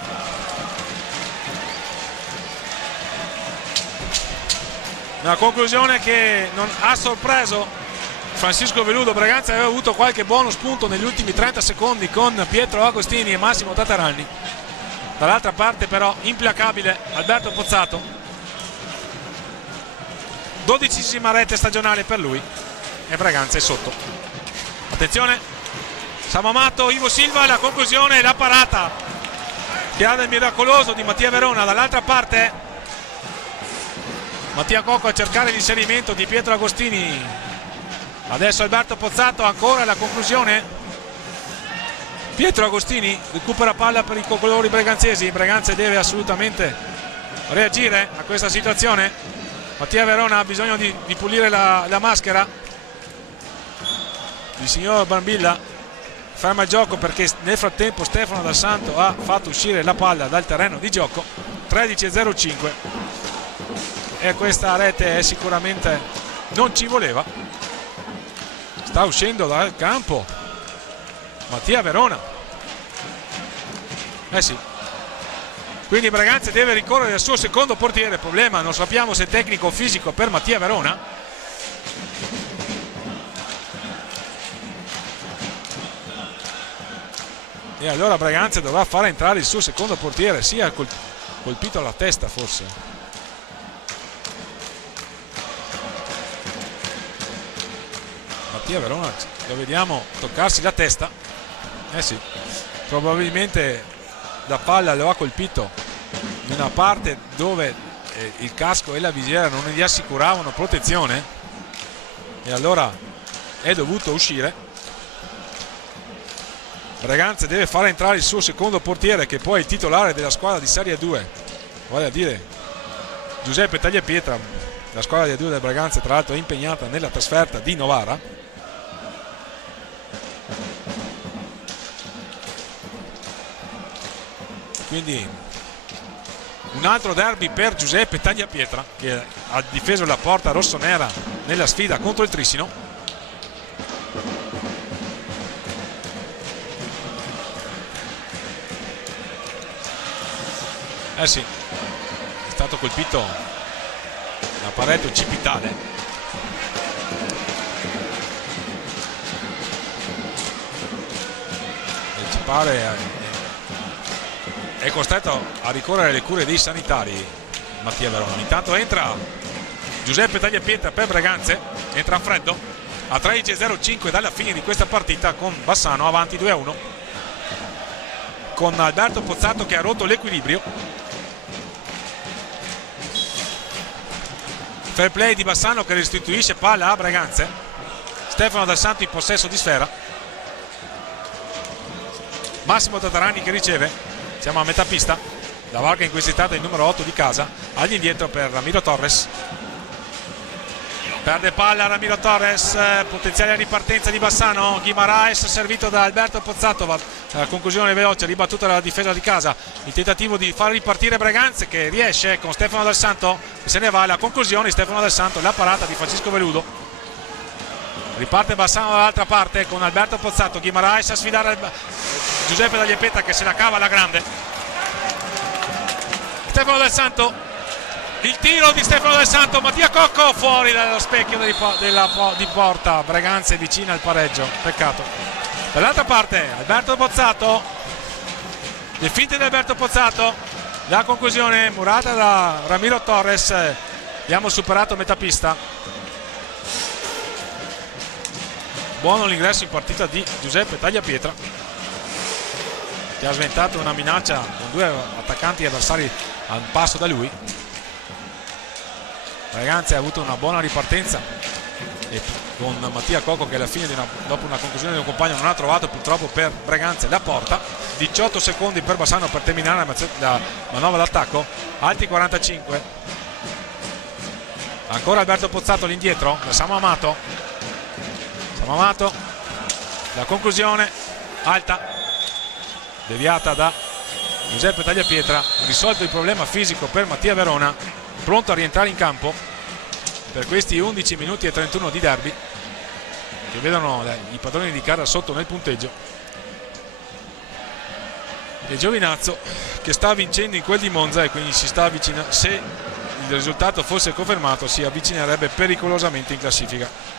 Una conclusione che non ha sorpreso Francisco Veludo. Braganza aveva avuto qualche buono spunto negli ultimi 30 secondi con Pietro Agostini e Massimo Tatarani. Dall'altra parte però implacabile Alberto Pozzato. 12ª rete stagionale per lui e Braganza è sotto. Attenzione, Samu Amato, Ivo Silva, la conclusione, la parata che ha del miracoloso di Mattia Verona. Dall'altra parte Mattia Cocco a cercare l'inserimento di Pietro Agostini. Adesso Alberto Pozzato, ancora la conclusione. Pietro Agostini recupera palla per i colori breganzesi. Braganza deve assolutamente reagire a questa situazione. Mattia Verona ha bisogno di pulire la maschera. Il signor Brambilla ferma il gioco perché nel frattempo Stefano Dal Santo ha fatto uscire la palla dal terreno di gioco. 13:05 e questa rete è sicuramente non ci voleva. Sta uscendo dal campo Mattia Verona, sì, quindi Braganza deve ricorrere al suo secondo portiere. Problema, non sappiamo se tecnico o fisico per Mattia Verona. E allora Braganza dovrà far entrare il suo secondo portiere, sia colpito alla testa forse. Mattia Verona lo vediamo toccarsi la testa. Sì, probabilmente la palla lo ha colpito in una parte dove il casco e la visiera non gli assicuravano protezione e allora è dovuto uscire. Braganza deve fare entrare il suo secondo portiere, che poi è il titolare della squadra di Serie 2 vale a dire Giuseppe Tagliapietra. La squadra di A2 del Braganza tra l'altro è impegnata nella trasferta di Novara. Quindi un altro derby per Giuseppe Tagliapietra, che ha difeso la porta rossonera nella sfida contro il Trissino. Sì, è stato colpito da Pareto Cipitale. E ci pare è costretto a ricorrere alle cure dei sanitari Mattia Verona. Intanto entra Giuseppe Tagliapietra per Braganze, entra a freddo a 13:05 dalla fine di questa partita, con Bassano avanti 2-1, con Alberto Pozzato che ha rotto l'equilibrio. Fair play di Bassano che restituisce palla a Braganze. Stefano Dal Santo in possesso di sfera, Massimo Tatarani che riceve. Siamo a metà pista, la varca inquisitata il numero 8 di casa, all'indietro per Ramiro Torres. Perde palla Ramiro Torres, potenziale ripartenza di Bassano. Guimaraes servito da Alberto Pozzato, la conclusione veloce, ribattuta dalla difesa di casa. Il tentativo di far ripartire Braganze che riesce con Stefano Dal Santo che se ne va. La conclusione Stefano Dal Santo, la parata di Francesco Veludo. Riparte Bassano dall'altra parte con Alberto Pozzato. Guimaraes a sfidare Giuseppe Tagliapietra che se la cava alla grande. Stefano Dal Santo, il tiro di Stefano Dal Santo, Mattia Cocco fuori dallo specchio di porta. Braganza è vicina al pareggio, peccato. Dall'altra parte Alberto Pozzato, le finte di Alberto Pozzato, la conclusione murata da Ramiro Torres. Abbiamo superato metà pista. Buono l'ingresso in partita di Giuseppe Tagliapietra, che ha sventato una minaccia con due attaccanti avversari a un passo da lui. Braganza ha avuto una buona ripartenza e con Mattia Cocco che alla fine dopo una conclusione di un compagno non ha trovato purtroppo per Braganza la porta. 18 secondi per Bassano per terminare la manovra d'attacco, alti 45. Ancora Alberto Pozzato all'indietro, Samu Amato, la conclusione alta, deviata da Giuseppe Tagliapietra. Risolto il problema fisico per Mattia Verona, pronto a rientrare in campo per questi 11 minuti e 31 di derby che vedono i padroni di casa sotto nel punteggio. E Giovinazzo che sta vincendo in quel di Monza e quindi si sta avvicinando, se il risultato fosse confermato si avvicinerebbe pericolosamente in classifica.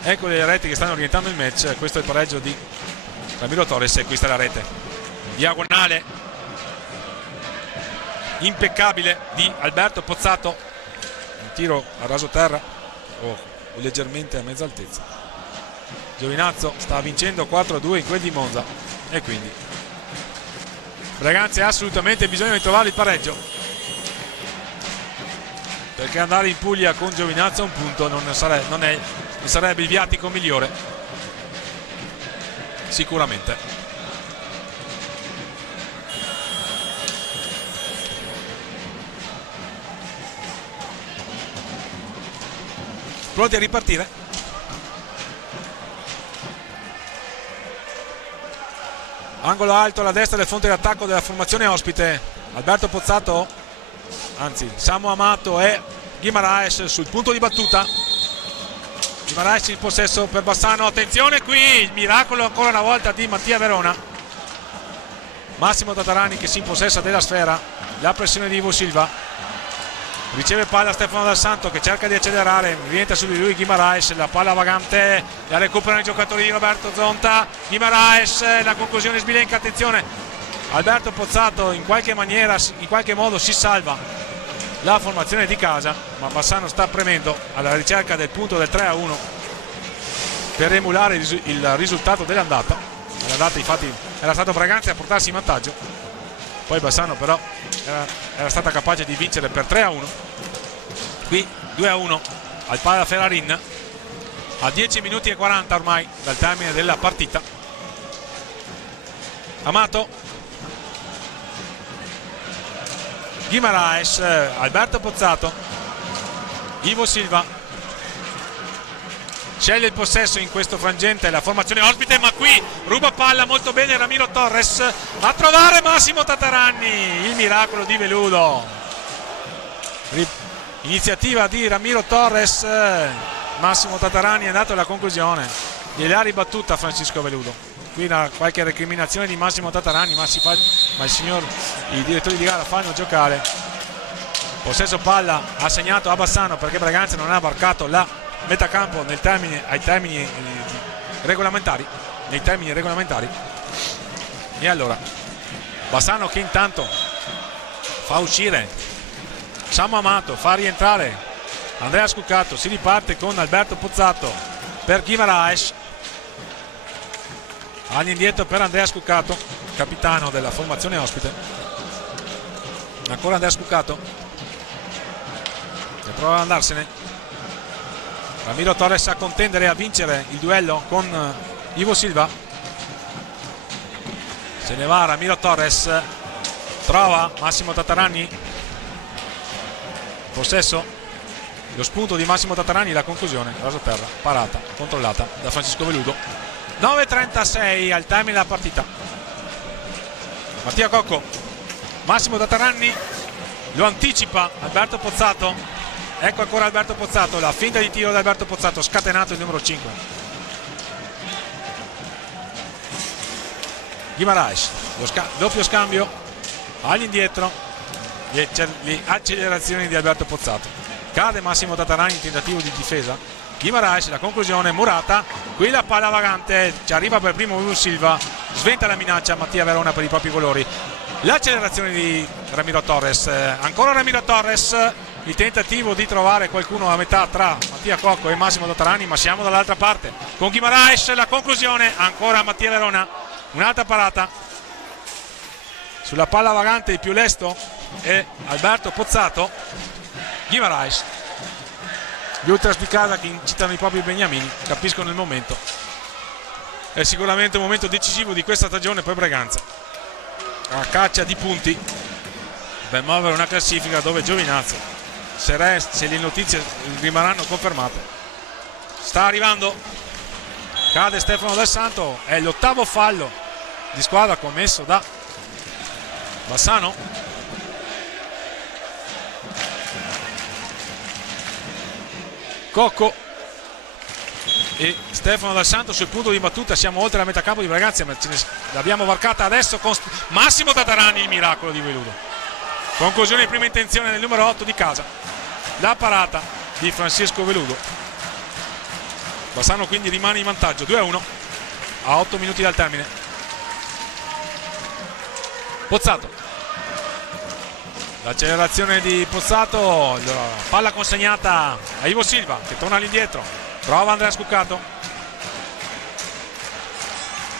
Ecco le reti che stanno orientando il match. Questo è il pareggio di Ramiro Torres e questa è la rete diagonale impeccabile di Alberto Pozzato, un tiro a raso terra o leggermente a mezza altezza. Giovinazzo sta vincendo 4-2 in quel di Monza e quindi Braganza ha assolutamente bisogno di trovare il pareggio, perché andare in Puglia con Giovinazzo a un punto non sarebbe il viatico migliore sicuramente. Pronti a ripartire? Angolo alto alla destra del fronte d'attacco della formazione ospite. Alberto Pozzato, anzi Samu Amato e Guimaraes sul punto di battuta. Guimaraes in possesso per Bassano, attenzione qui il miracolo ancora una volta di Mattia Verona. Massimo Tatarani che si impossessa della sfera, la pressione di Ivo Silva, riceve palla Stefano Dal Santo che cerca di accelerare, rientra su di lui Guimaraes, la palla vagante, la recuperano i giocatori di Roberto Zonta. Guimaraes, la conclusione sbilenca, attenzione Alberto Pozzato in qualche modo si salva la formazione di casa, ma Bassano sta premendo alla ricerca del punto del 3-1 per emulare il risultato dell'andata. L'andata infatti era stato Braganza a portarsi in vantaggio, poi Bassano però era stata capace di vincere per 3-1. Qui 2-1 al Pala Ferrarin a 10 minuti e 40 ormai dal termine della partita. Amato Guimaraes, Alberto Pozzato, Ivo Silva sceglie il possesso in questo frangente, la formazione ospite, ma qui ruba palla molto bene Ramiro Torres, a trovare Massimo Tataranni, il miracolo di Veludo. Iniziativa di Ramiro Torres, Massimo Tataranni è andato alla conclusione, gliel'ha ribattuta Francisco Veludo. Qui qualche recriminazione di Massimo Tataranni, ma i direttori di gara fanno giocare. Possesso palla assegnato a Bassano perché Braganza non ha varcato la metacampo nei termini regolamentari. E allora Bassano che intanto fa uscire Samu Amato, fa rientrare Andrea Scuccato, si riparte con Alberto Pozzato per Guimaraes, all'indietro per Andrea Scuccato, capitano della formazione ospite. Ancora Andrea Scuccato che prova ad andarsene. Ramiro Torres a contendere e a vincere il duello con Ivo Silva. Se ne va Ramiro Torres, trova Massimo Tataranni, possesso, lo spunto di Massimo Tataranni, la conclusione, raso terra, parata, controllata da Francisco Veludo. 9:36 al termine della partita. Mattia Cocco, Massimo Tataranni, lo anticipa Alberto Pozzato. Ecco ancora Alberto Pozzato, la finta di tiro di Alberto Pozzato, scatenato il numero 5. Guimaraes, doppio scambio, all'indietro, le accelerazioni di Alberto Pozzato. Cade Massimo Tataranni in tentativo di difesa. Guimaraes, la conclusione, Murata, qui la palla vagante, ci arriva per primo Ivo Silva, sventa la minaccia Mattia Verona per i propri colori. L'accelerazione di Ramiro Torres, ancora Ramiro Torres, il tentativo di trovare qualcuno a metà tra Mattia Cocco e Massimo Tataranni, ma siamo dall'altra parte con Guimaraes, la conclusione, ancora Mattia Verona, un'altra parata sulla palla vagante, il più lesto è Alberto Pozzato. Guimaraes, gli ultras di casa che incitano i propri beniamini, capiscono il momento, è sicuramente un momento decisivo di questa stagione per Braganza, a caccia di punti per muovere una classifica dove Giovinazzo, se le notizie rimarranno confermate, sta arrivando. Cade Stefano Del Santo, è l'ottavo fallo di squadra commesso da Bassano. Cocco e Stefano Del Santo sul punto di battuta, siamo oltre la metà campo di Braganza, ma l'abbiamo varcata adesso con Massimo Tataranni, il miracolo di Veludo. Conclusione di prima intenzione del numero 8 di casa, la parata di Francisco Veludo. Bassano quindi rimane in vantaggio 2-1 a 8 minuti dal termine. Pozzato, l'accelerazione di Pozzato, la palla consegnata a Ivo Silva che torna all'indietro, trova Andrea Scuccato.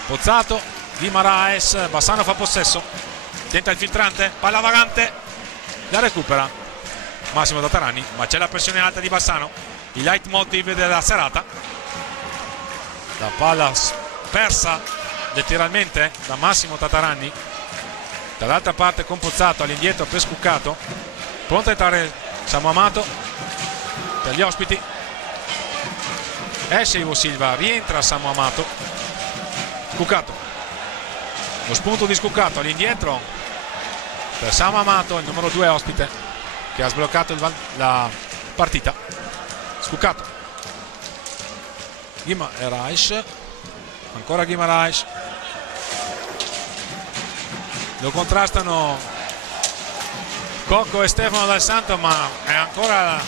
Pozzato, Guimaraes, Bassano fa possesso, tenta il filtrante, palla vagante, la recupera Massimo Tataranni, ma c'è la pressione alta di Bassano, il leitmotiv della serata. La palla persa letteralmente da Massimo Tataranni, dall'altra parte con Pozzato all'indietro per Scuccato, pronto a entrare Samu Amato per gli ospiti, esce Ivo Silva, rientra Samu Amato. Scuccato, lo spunto di Scuccato all'indietro per Samu Amato, il numero 2 ospite che ha sbloccato la partita. Scuccato, Guimaraes, ancora Guimaraes, lo contrastano Cocco e Stefano Del Santo, ma è ancora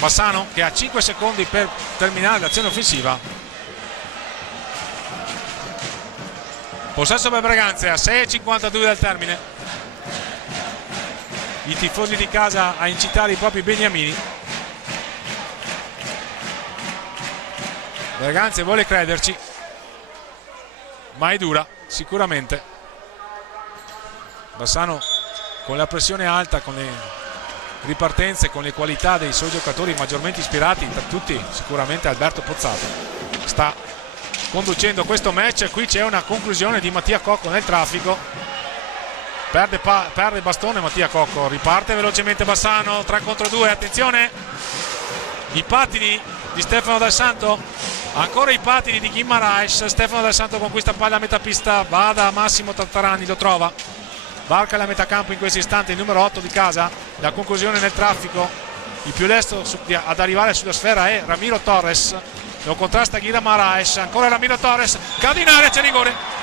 Bassano che ha 5 secondi per terminare l'azione offensiva. Possesso per Braganza a 6:52 dal termine, i tifosi di casa a incitare i propri beniamini. Braganza vuole crederci, ma è dura sicuramente. Bassano con la pressione alta, con le ripartenze, con le qualità dei suoi giocatori maggiormente ispirati, tra tutti sicuramente Alberto Pozzato, sta conducendo questo match. Qui c'è una conclusione di Mattia Cocco nel traffico, perde il bastone Mattia Cocco, riparte velocemente Bassano, 3 contro 2, attenzione, i pattini di Stefano Dal Santo, ancora i pattini di Guimaraes. Stefano Dal Santo conquista palla a metà pista, va da Massimo Tattarani, lo trova, varca la metà campo in questo istante il numero 8 di casa, la conclusione nel traffico, il più lesto ad arrivare sulla sfera è Ramiro Torres, lo contrasta Guimaraes, ancora Ramiro Torres, cade in area, c'è rigore,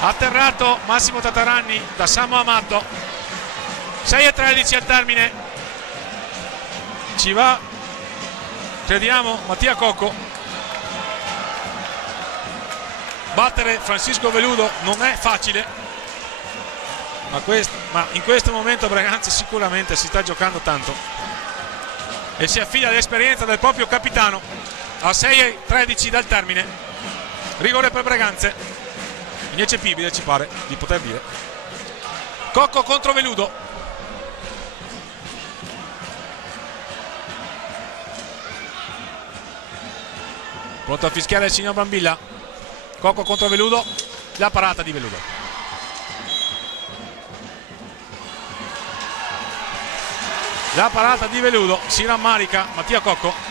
atterrato Massimo Tattarani da Samu Amato. 6:13 al termine, ci va, crediamo, Mattia Cocco. Battere Francisco Veludo non è facile, ma in questo momento Braganza sicuramente si sta giocando tanto e si affida all'esperienza del proprio capitano. A 6:13 dal termine, rigore per Braganza, ineccepibile ci pare di poter dire. Cocco contro Veludo, pronto a fischiare il signor Brambilla. Cocco contro Veludo, la parata di Veludo. La parata di Veludo, si rammarica Mattia Cocco.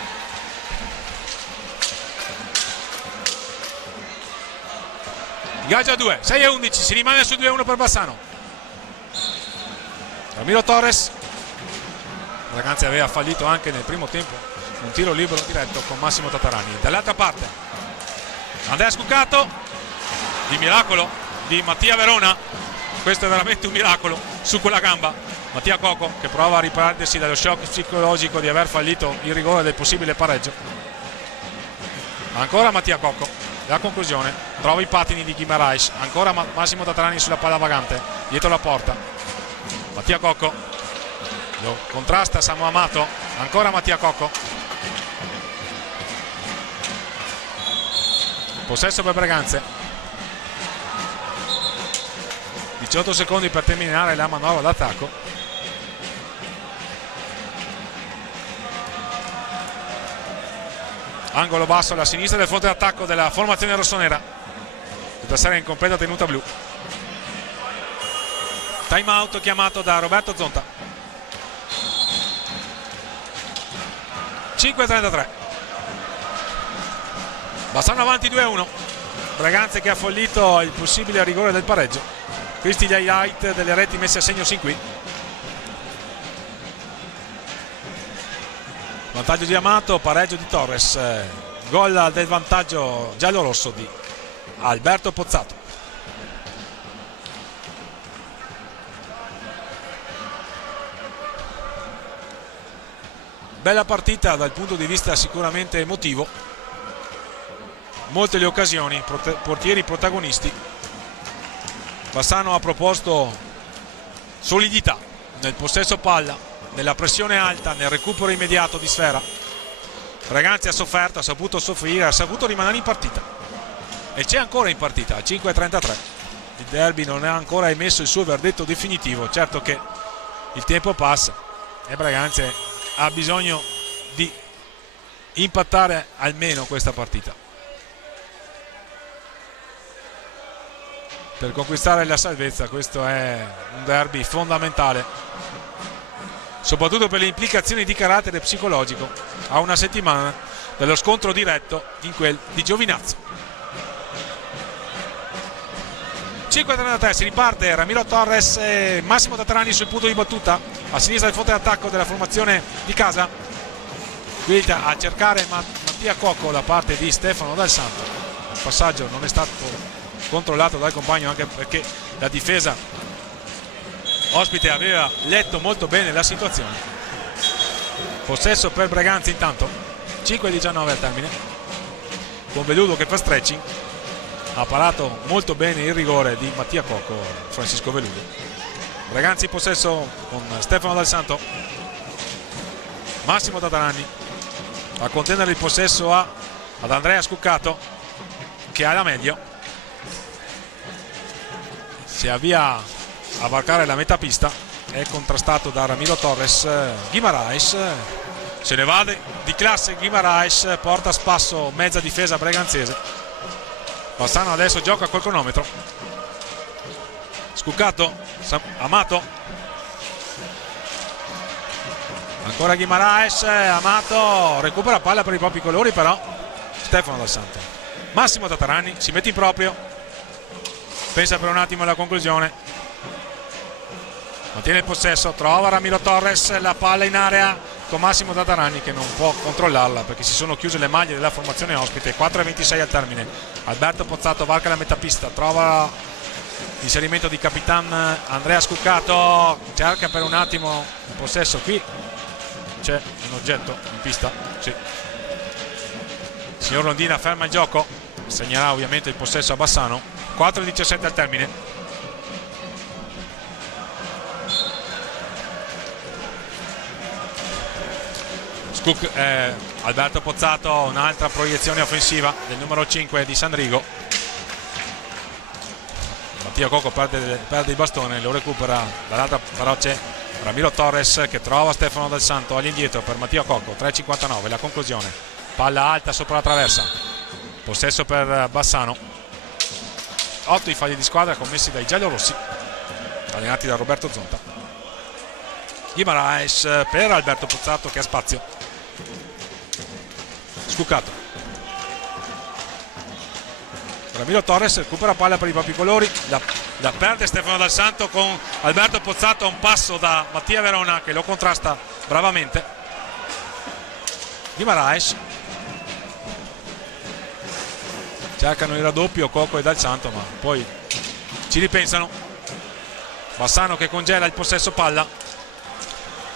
Gaggia 2, 6:11, si rimane su 2-1 per Bassano. Ramiro Torres, Braganza aveva fallito anche nel primo tempo un tiro libero diretto con Massimo Tattarani. Dall'altra parte Andrea Scuccato, di miracolo di Mattia Verona, questo è veramente un miracolo su quella gamba. Mattia Cocco che prova a riprendersi dallo shock psicologico di aver fallito il rigore del possibile pareggio. Ancora Mattia Cocco, la conclusione, trova i pattini di Guimaraes, ancora Massimo Tattarani sulla palla vagante dietro la porta. Mattia Cocco lo contrasta Samu Amato, ancora Mattia Cocco. Possesso per Braganza, 18 secondi per terminare la manovra d'attacco. Angolo basso alla sinistra del fronte d'attacco della formazione rossonera, tutta serie in completa tenuta blu. Time out chiamato da Roberto Zonta. 5:33. Bassano avanti 2-1. Braganza che ha fallito il possibile rigore del pareggio. Questi gli highlight delle reti messe a segno sin qui. Vantaggio di Amato, pareggio di Torres, gol del vantaggio giallo-rosso di Alberto Pozzato. Bella partita dal punto di vista sicuramente emotivo. Molte le occasioni, portieri protagonisti. Bassano ha proposto solidità nel possesso palla, nella pressione alta, nel recupero immediato di sfera. Braganza ha sofferto, ha saputo soffrire, ha saputo rimanere in partita e c'è ancora in partita. A 5:33 il derby non ha ancora emesso il suo verdetto definitivo. Certo che il tempo passa e Braganza ha bisogno di impattare almeno questa partita per conquistare la salvezza. Questo è un derby fondamentale, soprattutto per le implicazioni di carattere psicologico a una settimana dello scontro diretto in quel di Giovinazzo. 5:33, si riparte. Ramiro Torres e Massimo Tattarani sul punto di battuta a sinistra del fronte d'attacco della formazione di casa. Qui a cercare Mattia Cocco da parte di Stefano Dal Santo. Il passaggio non è stato controllato dal compagno, anche perché la difesa ospite aveva letto molto bene la situazione. Possesso per Braganza intanto. 5:19 al termine, con Veludo che fa stretching. Ha parato molto bene il rigore di Mattia Cocco, Francisco Veludo. Braganza in possesso con Stefano Dal Santo. Massimo Tattarani a contendere il possesso ad Andrea Scuccato, che ha la meglio. Si avvia a varcare la metà pista, è contrastato da Ramiro Torres. Guimaraes se ne va di classe. Guimaraes porta a spasso mezza difesa braganzese. Bassano adesso gioca col cronometro. Scuccato, Amato, ancora Guimaraes, Amato recupera palla per i propri colori, però Stefano Dal Santo. Massimo Tatarani si mette in proprio, pensa per un attimo alla conclusione, mantiene il possesso, trova Ramiro Torres, la palla in area con Massimo Tatarani che non può controllarla perché si sono chiuse le maglie della formazione ospite. 4:26 al termine. Alberto Pozzato varca la metapista, trova l'inserimento di Capitan Andrea Scuccato, cerca per un attimo il possesso. Qui c'è un oggetto in pista, sì. Il signor Londina ferma il gioco, segnerà ovviamente il possesso a Bassano. 4:17 al termine. Alberto Pozzato, un'altra proiezione offensiva del numero 5 di Sandrigo. Mattia Cocco perde il bastone, lo recupera. Dall'altra però c'è Ramiro Torres che trova Stefano Dal Santo all'indietro per Mattia Cocco. 3:59 la conclusione, palla alta sopra la traversa, possesso per Bassano. 8 i falli di squadra commessi dai giallorossi allenati da Roberto Zonta. Guimaraes per Alberto Pozzato che ha spazio. Scuccato, Ramiro Torres recupera palla per i propri colori, la perde Stefano Dal Santo con Alberto Pozzato a un passo da Mattia Verona che lo contrasta bravamente. Guimaraes, cercano il raddoppio Cocco e Dal Santo ma poi ci ripensano. Bassano che congela il possesso palla,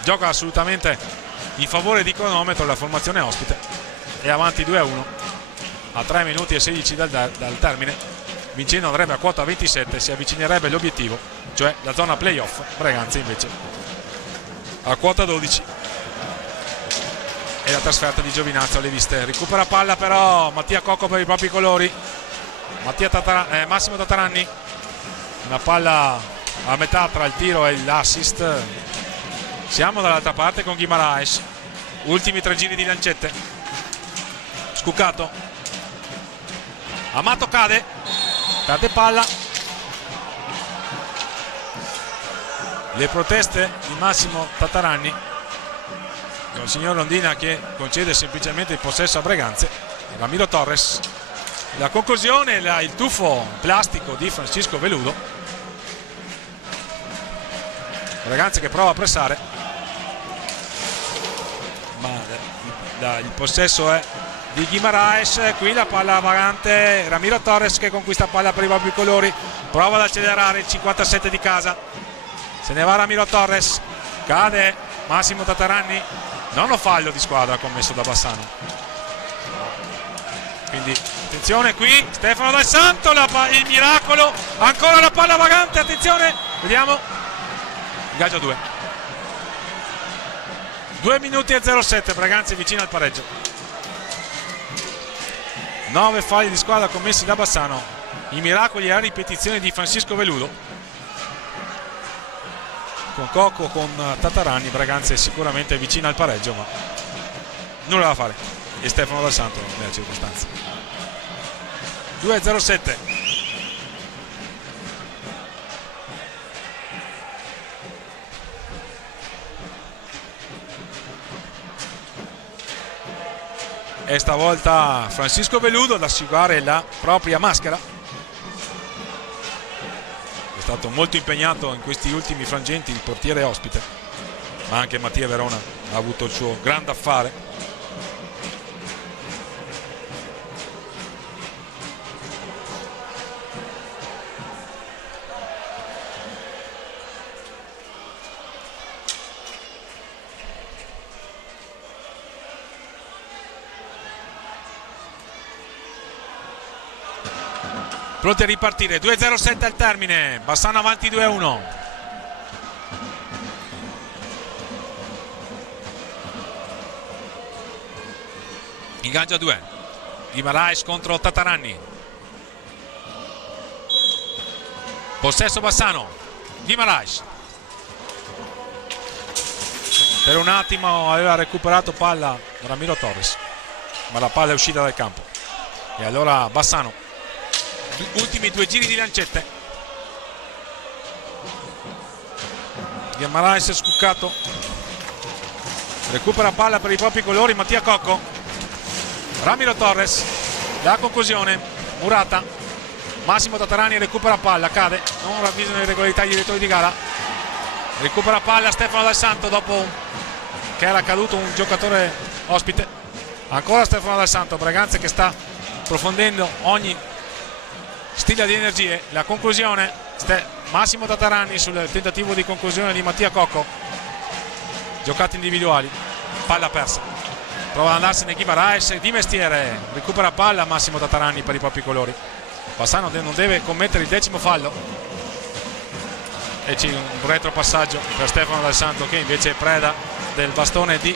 gioca assolutamente in favore di cronometro la formazione ospite. È avanti 2-1 a 3 minuti e 16 dal termine. Vincendo andrebbe a quota 27, si avvicinerebbe all'obiettivo, cioè la zona playoff. Breganze invece a quota 12 e la trasferta di Giovinazzo alle viste. Recupera palla però Mattia Cocco per i propri colori, Massimo Tatarani, una palla a metà tra il tiro e l'assist. Siamo dall'altra parte con Guimaraes, ultimi 3 giri di lancette. Scuccato, Amato cade, perde palla. Le proteste di Massimo Tatarani con il signor Londina che concede semplicemente il possesso a Breganze. Ramiro Torres, la conclusione, il tuffo plastico di Francisco Veludo. Breganze che prova a pressare ma il possesso è di Guimaraes. Qui la palla vagante, Ramiro Torres che conquista palla per i propri colori, prova ad accelerare il 57 di casa, se ne va Ramiro Torres, cade Massimo Tatarani, nono fallo di squadra commesso da Bassano. Quindi attenzione qui, Stefano Dal Santo, il miracolo, ancora la palla vagante, attenzione, vediamo, ingaggio 2 minuti e 07, Breganze vicino al pareggio. 9 falli di squadra commessi da Bassano, i miracoli e la ripetizione di Francisco Veludo. Con Cocco, con Tatarani, Breganze sicuramente vicino al pareggio ma nulla da fare, e Stefano Dal Santo nelle circostanze. 2-0-7. E stavolta Francisco Veludo ad asciugare la propria maschera. È stato molto impegnato in questi ultimi frangenti il portiere ospite, ma anche Mattia Verona ha avuto il suo grande affare. Pronti a ripartire, 2-0-7 al termine, Bassano avanti 2-1. Ingaggio a 2, Guimaraes contro Tatarani, possesso Bassano, Guimaraes per un attimo aveva recuperato palla Ramiro Torres ma la palla è uscita dal campo e allora Bassano. Ultimi 2 giri di lancette. Guimaraes scuccato, recupera palla per i propri colori Mattia Cocco, Ramiro Torres, la conclusione, Murata, Massimo Tatarani recupera palla, cade, non ravvisano le regolarità i direttori di gara, recupera palla Stefano Dal Santo dopo che era caduto un giocatore ospite, ancora Stefano Dal Santo, Braganza che sta approfondendo ogni stile di energie, la conclusione Massimo Tatarani sul tentativo di conclusione di Mattia Cocco, giocate individuali, palla persa, prova ad andarsene Guimaraes di mestiere, recupera palla Massimo Tatarani per i propri colori, Bassano non deve commettere il 10° fallo e c'è un retropassaggio per Stefano Dal Santo che invece è preda del bastone di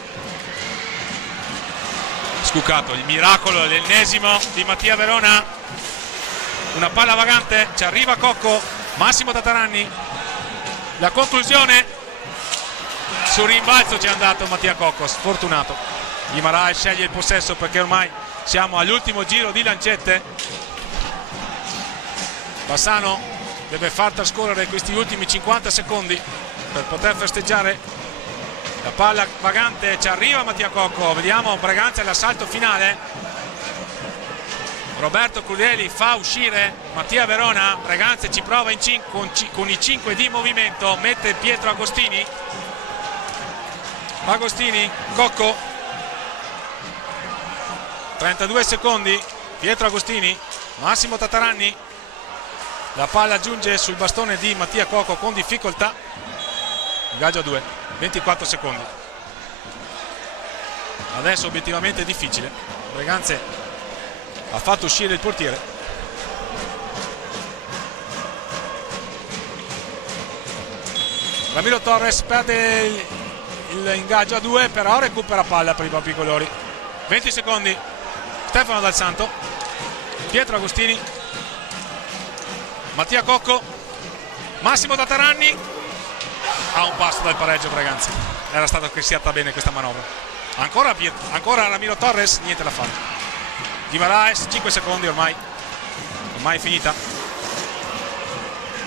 Scuccato. Il miracolo, l'ennesimo di Mattia Verona, una palla vagante, ci arriva Cocco, Massimo Tatarani, la conclusione, sul rimbalzo ci è andato Mattia Cocco, sfortunato. Guimaraes sceglie il possesso perché ormai siamo all'ultimo giro di lancette, Bassano deve far trascorrere questi ultimi 50 secondi per poter festeggiare. La palla vagante, ci arriva Mattia Cocco, vediamo Braganza l'assalto finale, Roberto Crudeli fa uscire Mattia Verona, Braganza ci prova con i 5 di movimento, mette Pietro Agostini, Cocco, 32 secondi, Pietro Agostini, Massimo Tatarani, la palla giunge sul bastone di Mattia Cocco con difficoltà, ingaggio a 2, 24 secondi, adesso obiettivamente è difficile, Braganza ha fatto uscire il portiere, Ramiro Torres perde l'ingaggio a 2, però recupera palla per i propri colori, 20 secondi, Stefano Dal Santo, Pietro Agostini, Mattia Cocco, Massimo Tatarani, a un passo dal pareggio Braganza, era stata crisiata bene questa manovra, ancora Ramiro Torres, niente da fare, Guimaraes 5 secondi, ormai è finita,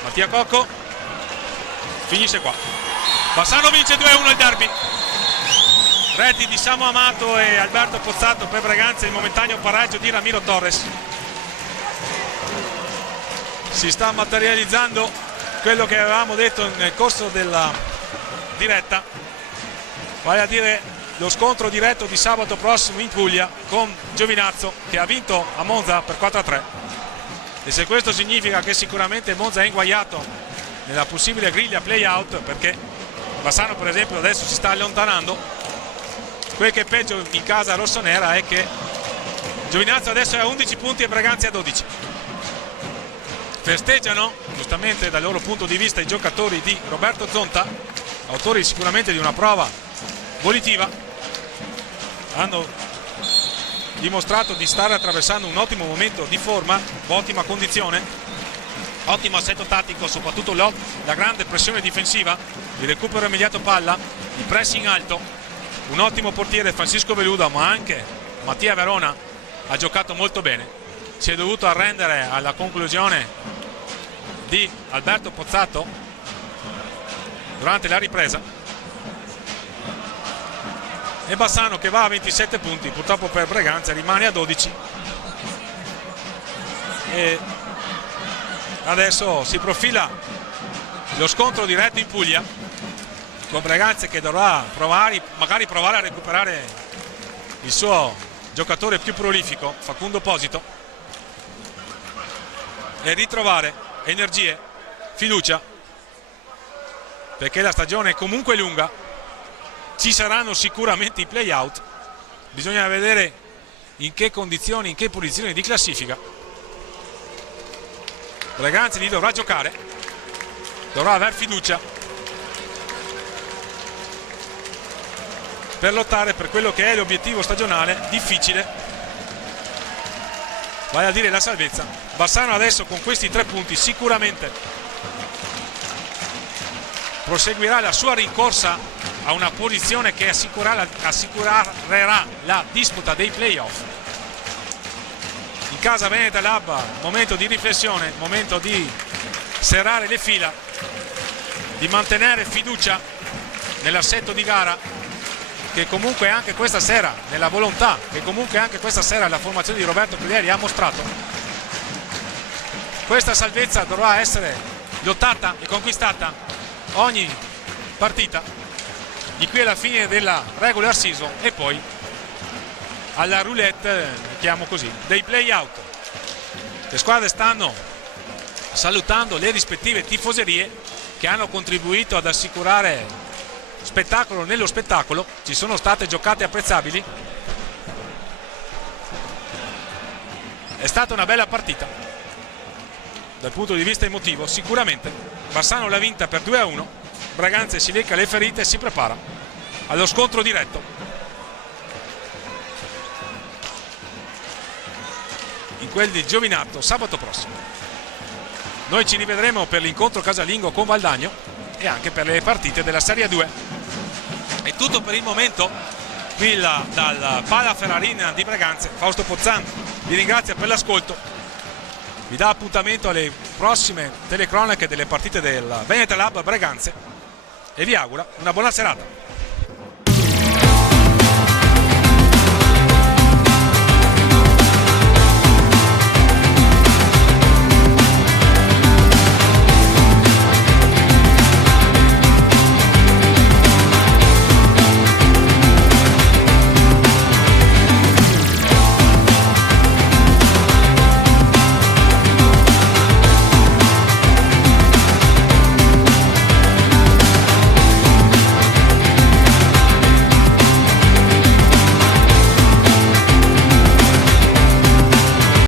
Mattia Cocco finisce qua, Bassano vince 2-1 il derby, reti di Samu Amato e Alberto Pozzato per Braganza, il momentaneo pareggio di Ramiro Torres, si sta materializzando quello che avevamo detto nel corso della diretta, vale a dire lo scontro diretto di sabato prossimo in Puglia con Giovinazzo che ha vinto a Monza per 4-3, e se questo significa che sicuramente Monza è inguaiato nella possibile griglia play-out, perché Bassano per esempio adesso si sta allontanando, quel che è peggio in casa rossonera è che Giovinazzo adesso è a 11 punti e Braganza a 12. Festeggiano giustamente dal loro punto di vista i giocatori di Roberto Zonta, autori sicuramente di una prova volitiva, hanno dimostrato di stare attraversando un ottimo momento di forma, ottima condizione, ottimo assetto tattico, soprattutto la grande pressione difensiva, il recupero immediato palla, il pressing alto, un ottimo portiere Francisco Veluda, ma anche Mattia Verona ha giocato molto bene, si è dovuto arrendere alla conclusione di Alberto Pozzato durante la ripresa, e Bassano che va a 27 punti, purtroppo per Braganza rimane a 12, e adesso si profila lo scontro diretto in Puglia con Braganza che dovrà magari provare a recuperare il suo giocatore più prolifico Facundo Posito e ritrovare energie, fiducia, perché la stagione è comunque lunga, ci saranno sicuramente i play-out, bisogna vedere in che condizioni, in che posizioni di classifica Braganza li dovrà giocare, dovrà aver fiducia per lottare per quello che è l'obiettivo stagionale difficile, vale a dire la salvezza. Bassano adesso con questi 3 punti sicuramente proseguirà la sua rincorsa a una posizione che assicurerà la disputa dei playoff. In casa Veneta Lab, momento di riflessione, momento di serrare le fila di mantenere fiducia nell'assetto di gara, che comunque anche questa sera, nella volontà che comunque anche questa sera la formazione di Roberto Crudieri ha mostrato. Questa salvezza dovrà essere lottata e conquistata ogni partita di qui alla fine della regular season e poi alla roulette, chiamo così, dei play-out. Le squadre stanno salutando le rispettive tifoserie che hanno contribuito ad assicurare spettacolo nello spettacolo. Ci sono state giocate apprezzabili, è stata una bella partita dal punto di vista emotivo sicuramente. Bassano l'ha vinta per 2-1, Braganza si lecca le ferite e si prepara allo scontro diretto in quel di Giovinazzo sabato prossimo. Noi ci rivedremo per l'incontro casalingo con Valdagno e anche per le partite della Serie 2. È tutto per il momento qui dal Pala Ferrarin di Braganza. Fausto Pozzan vi ringrazia per l'ascolto, vi dà appuntamento alle prossime telecronache delle partite del Veneta Lab Braganza e vi augura una buona serata.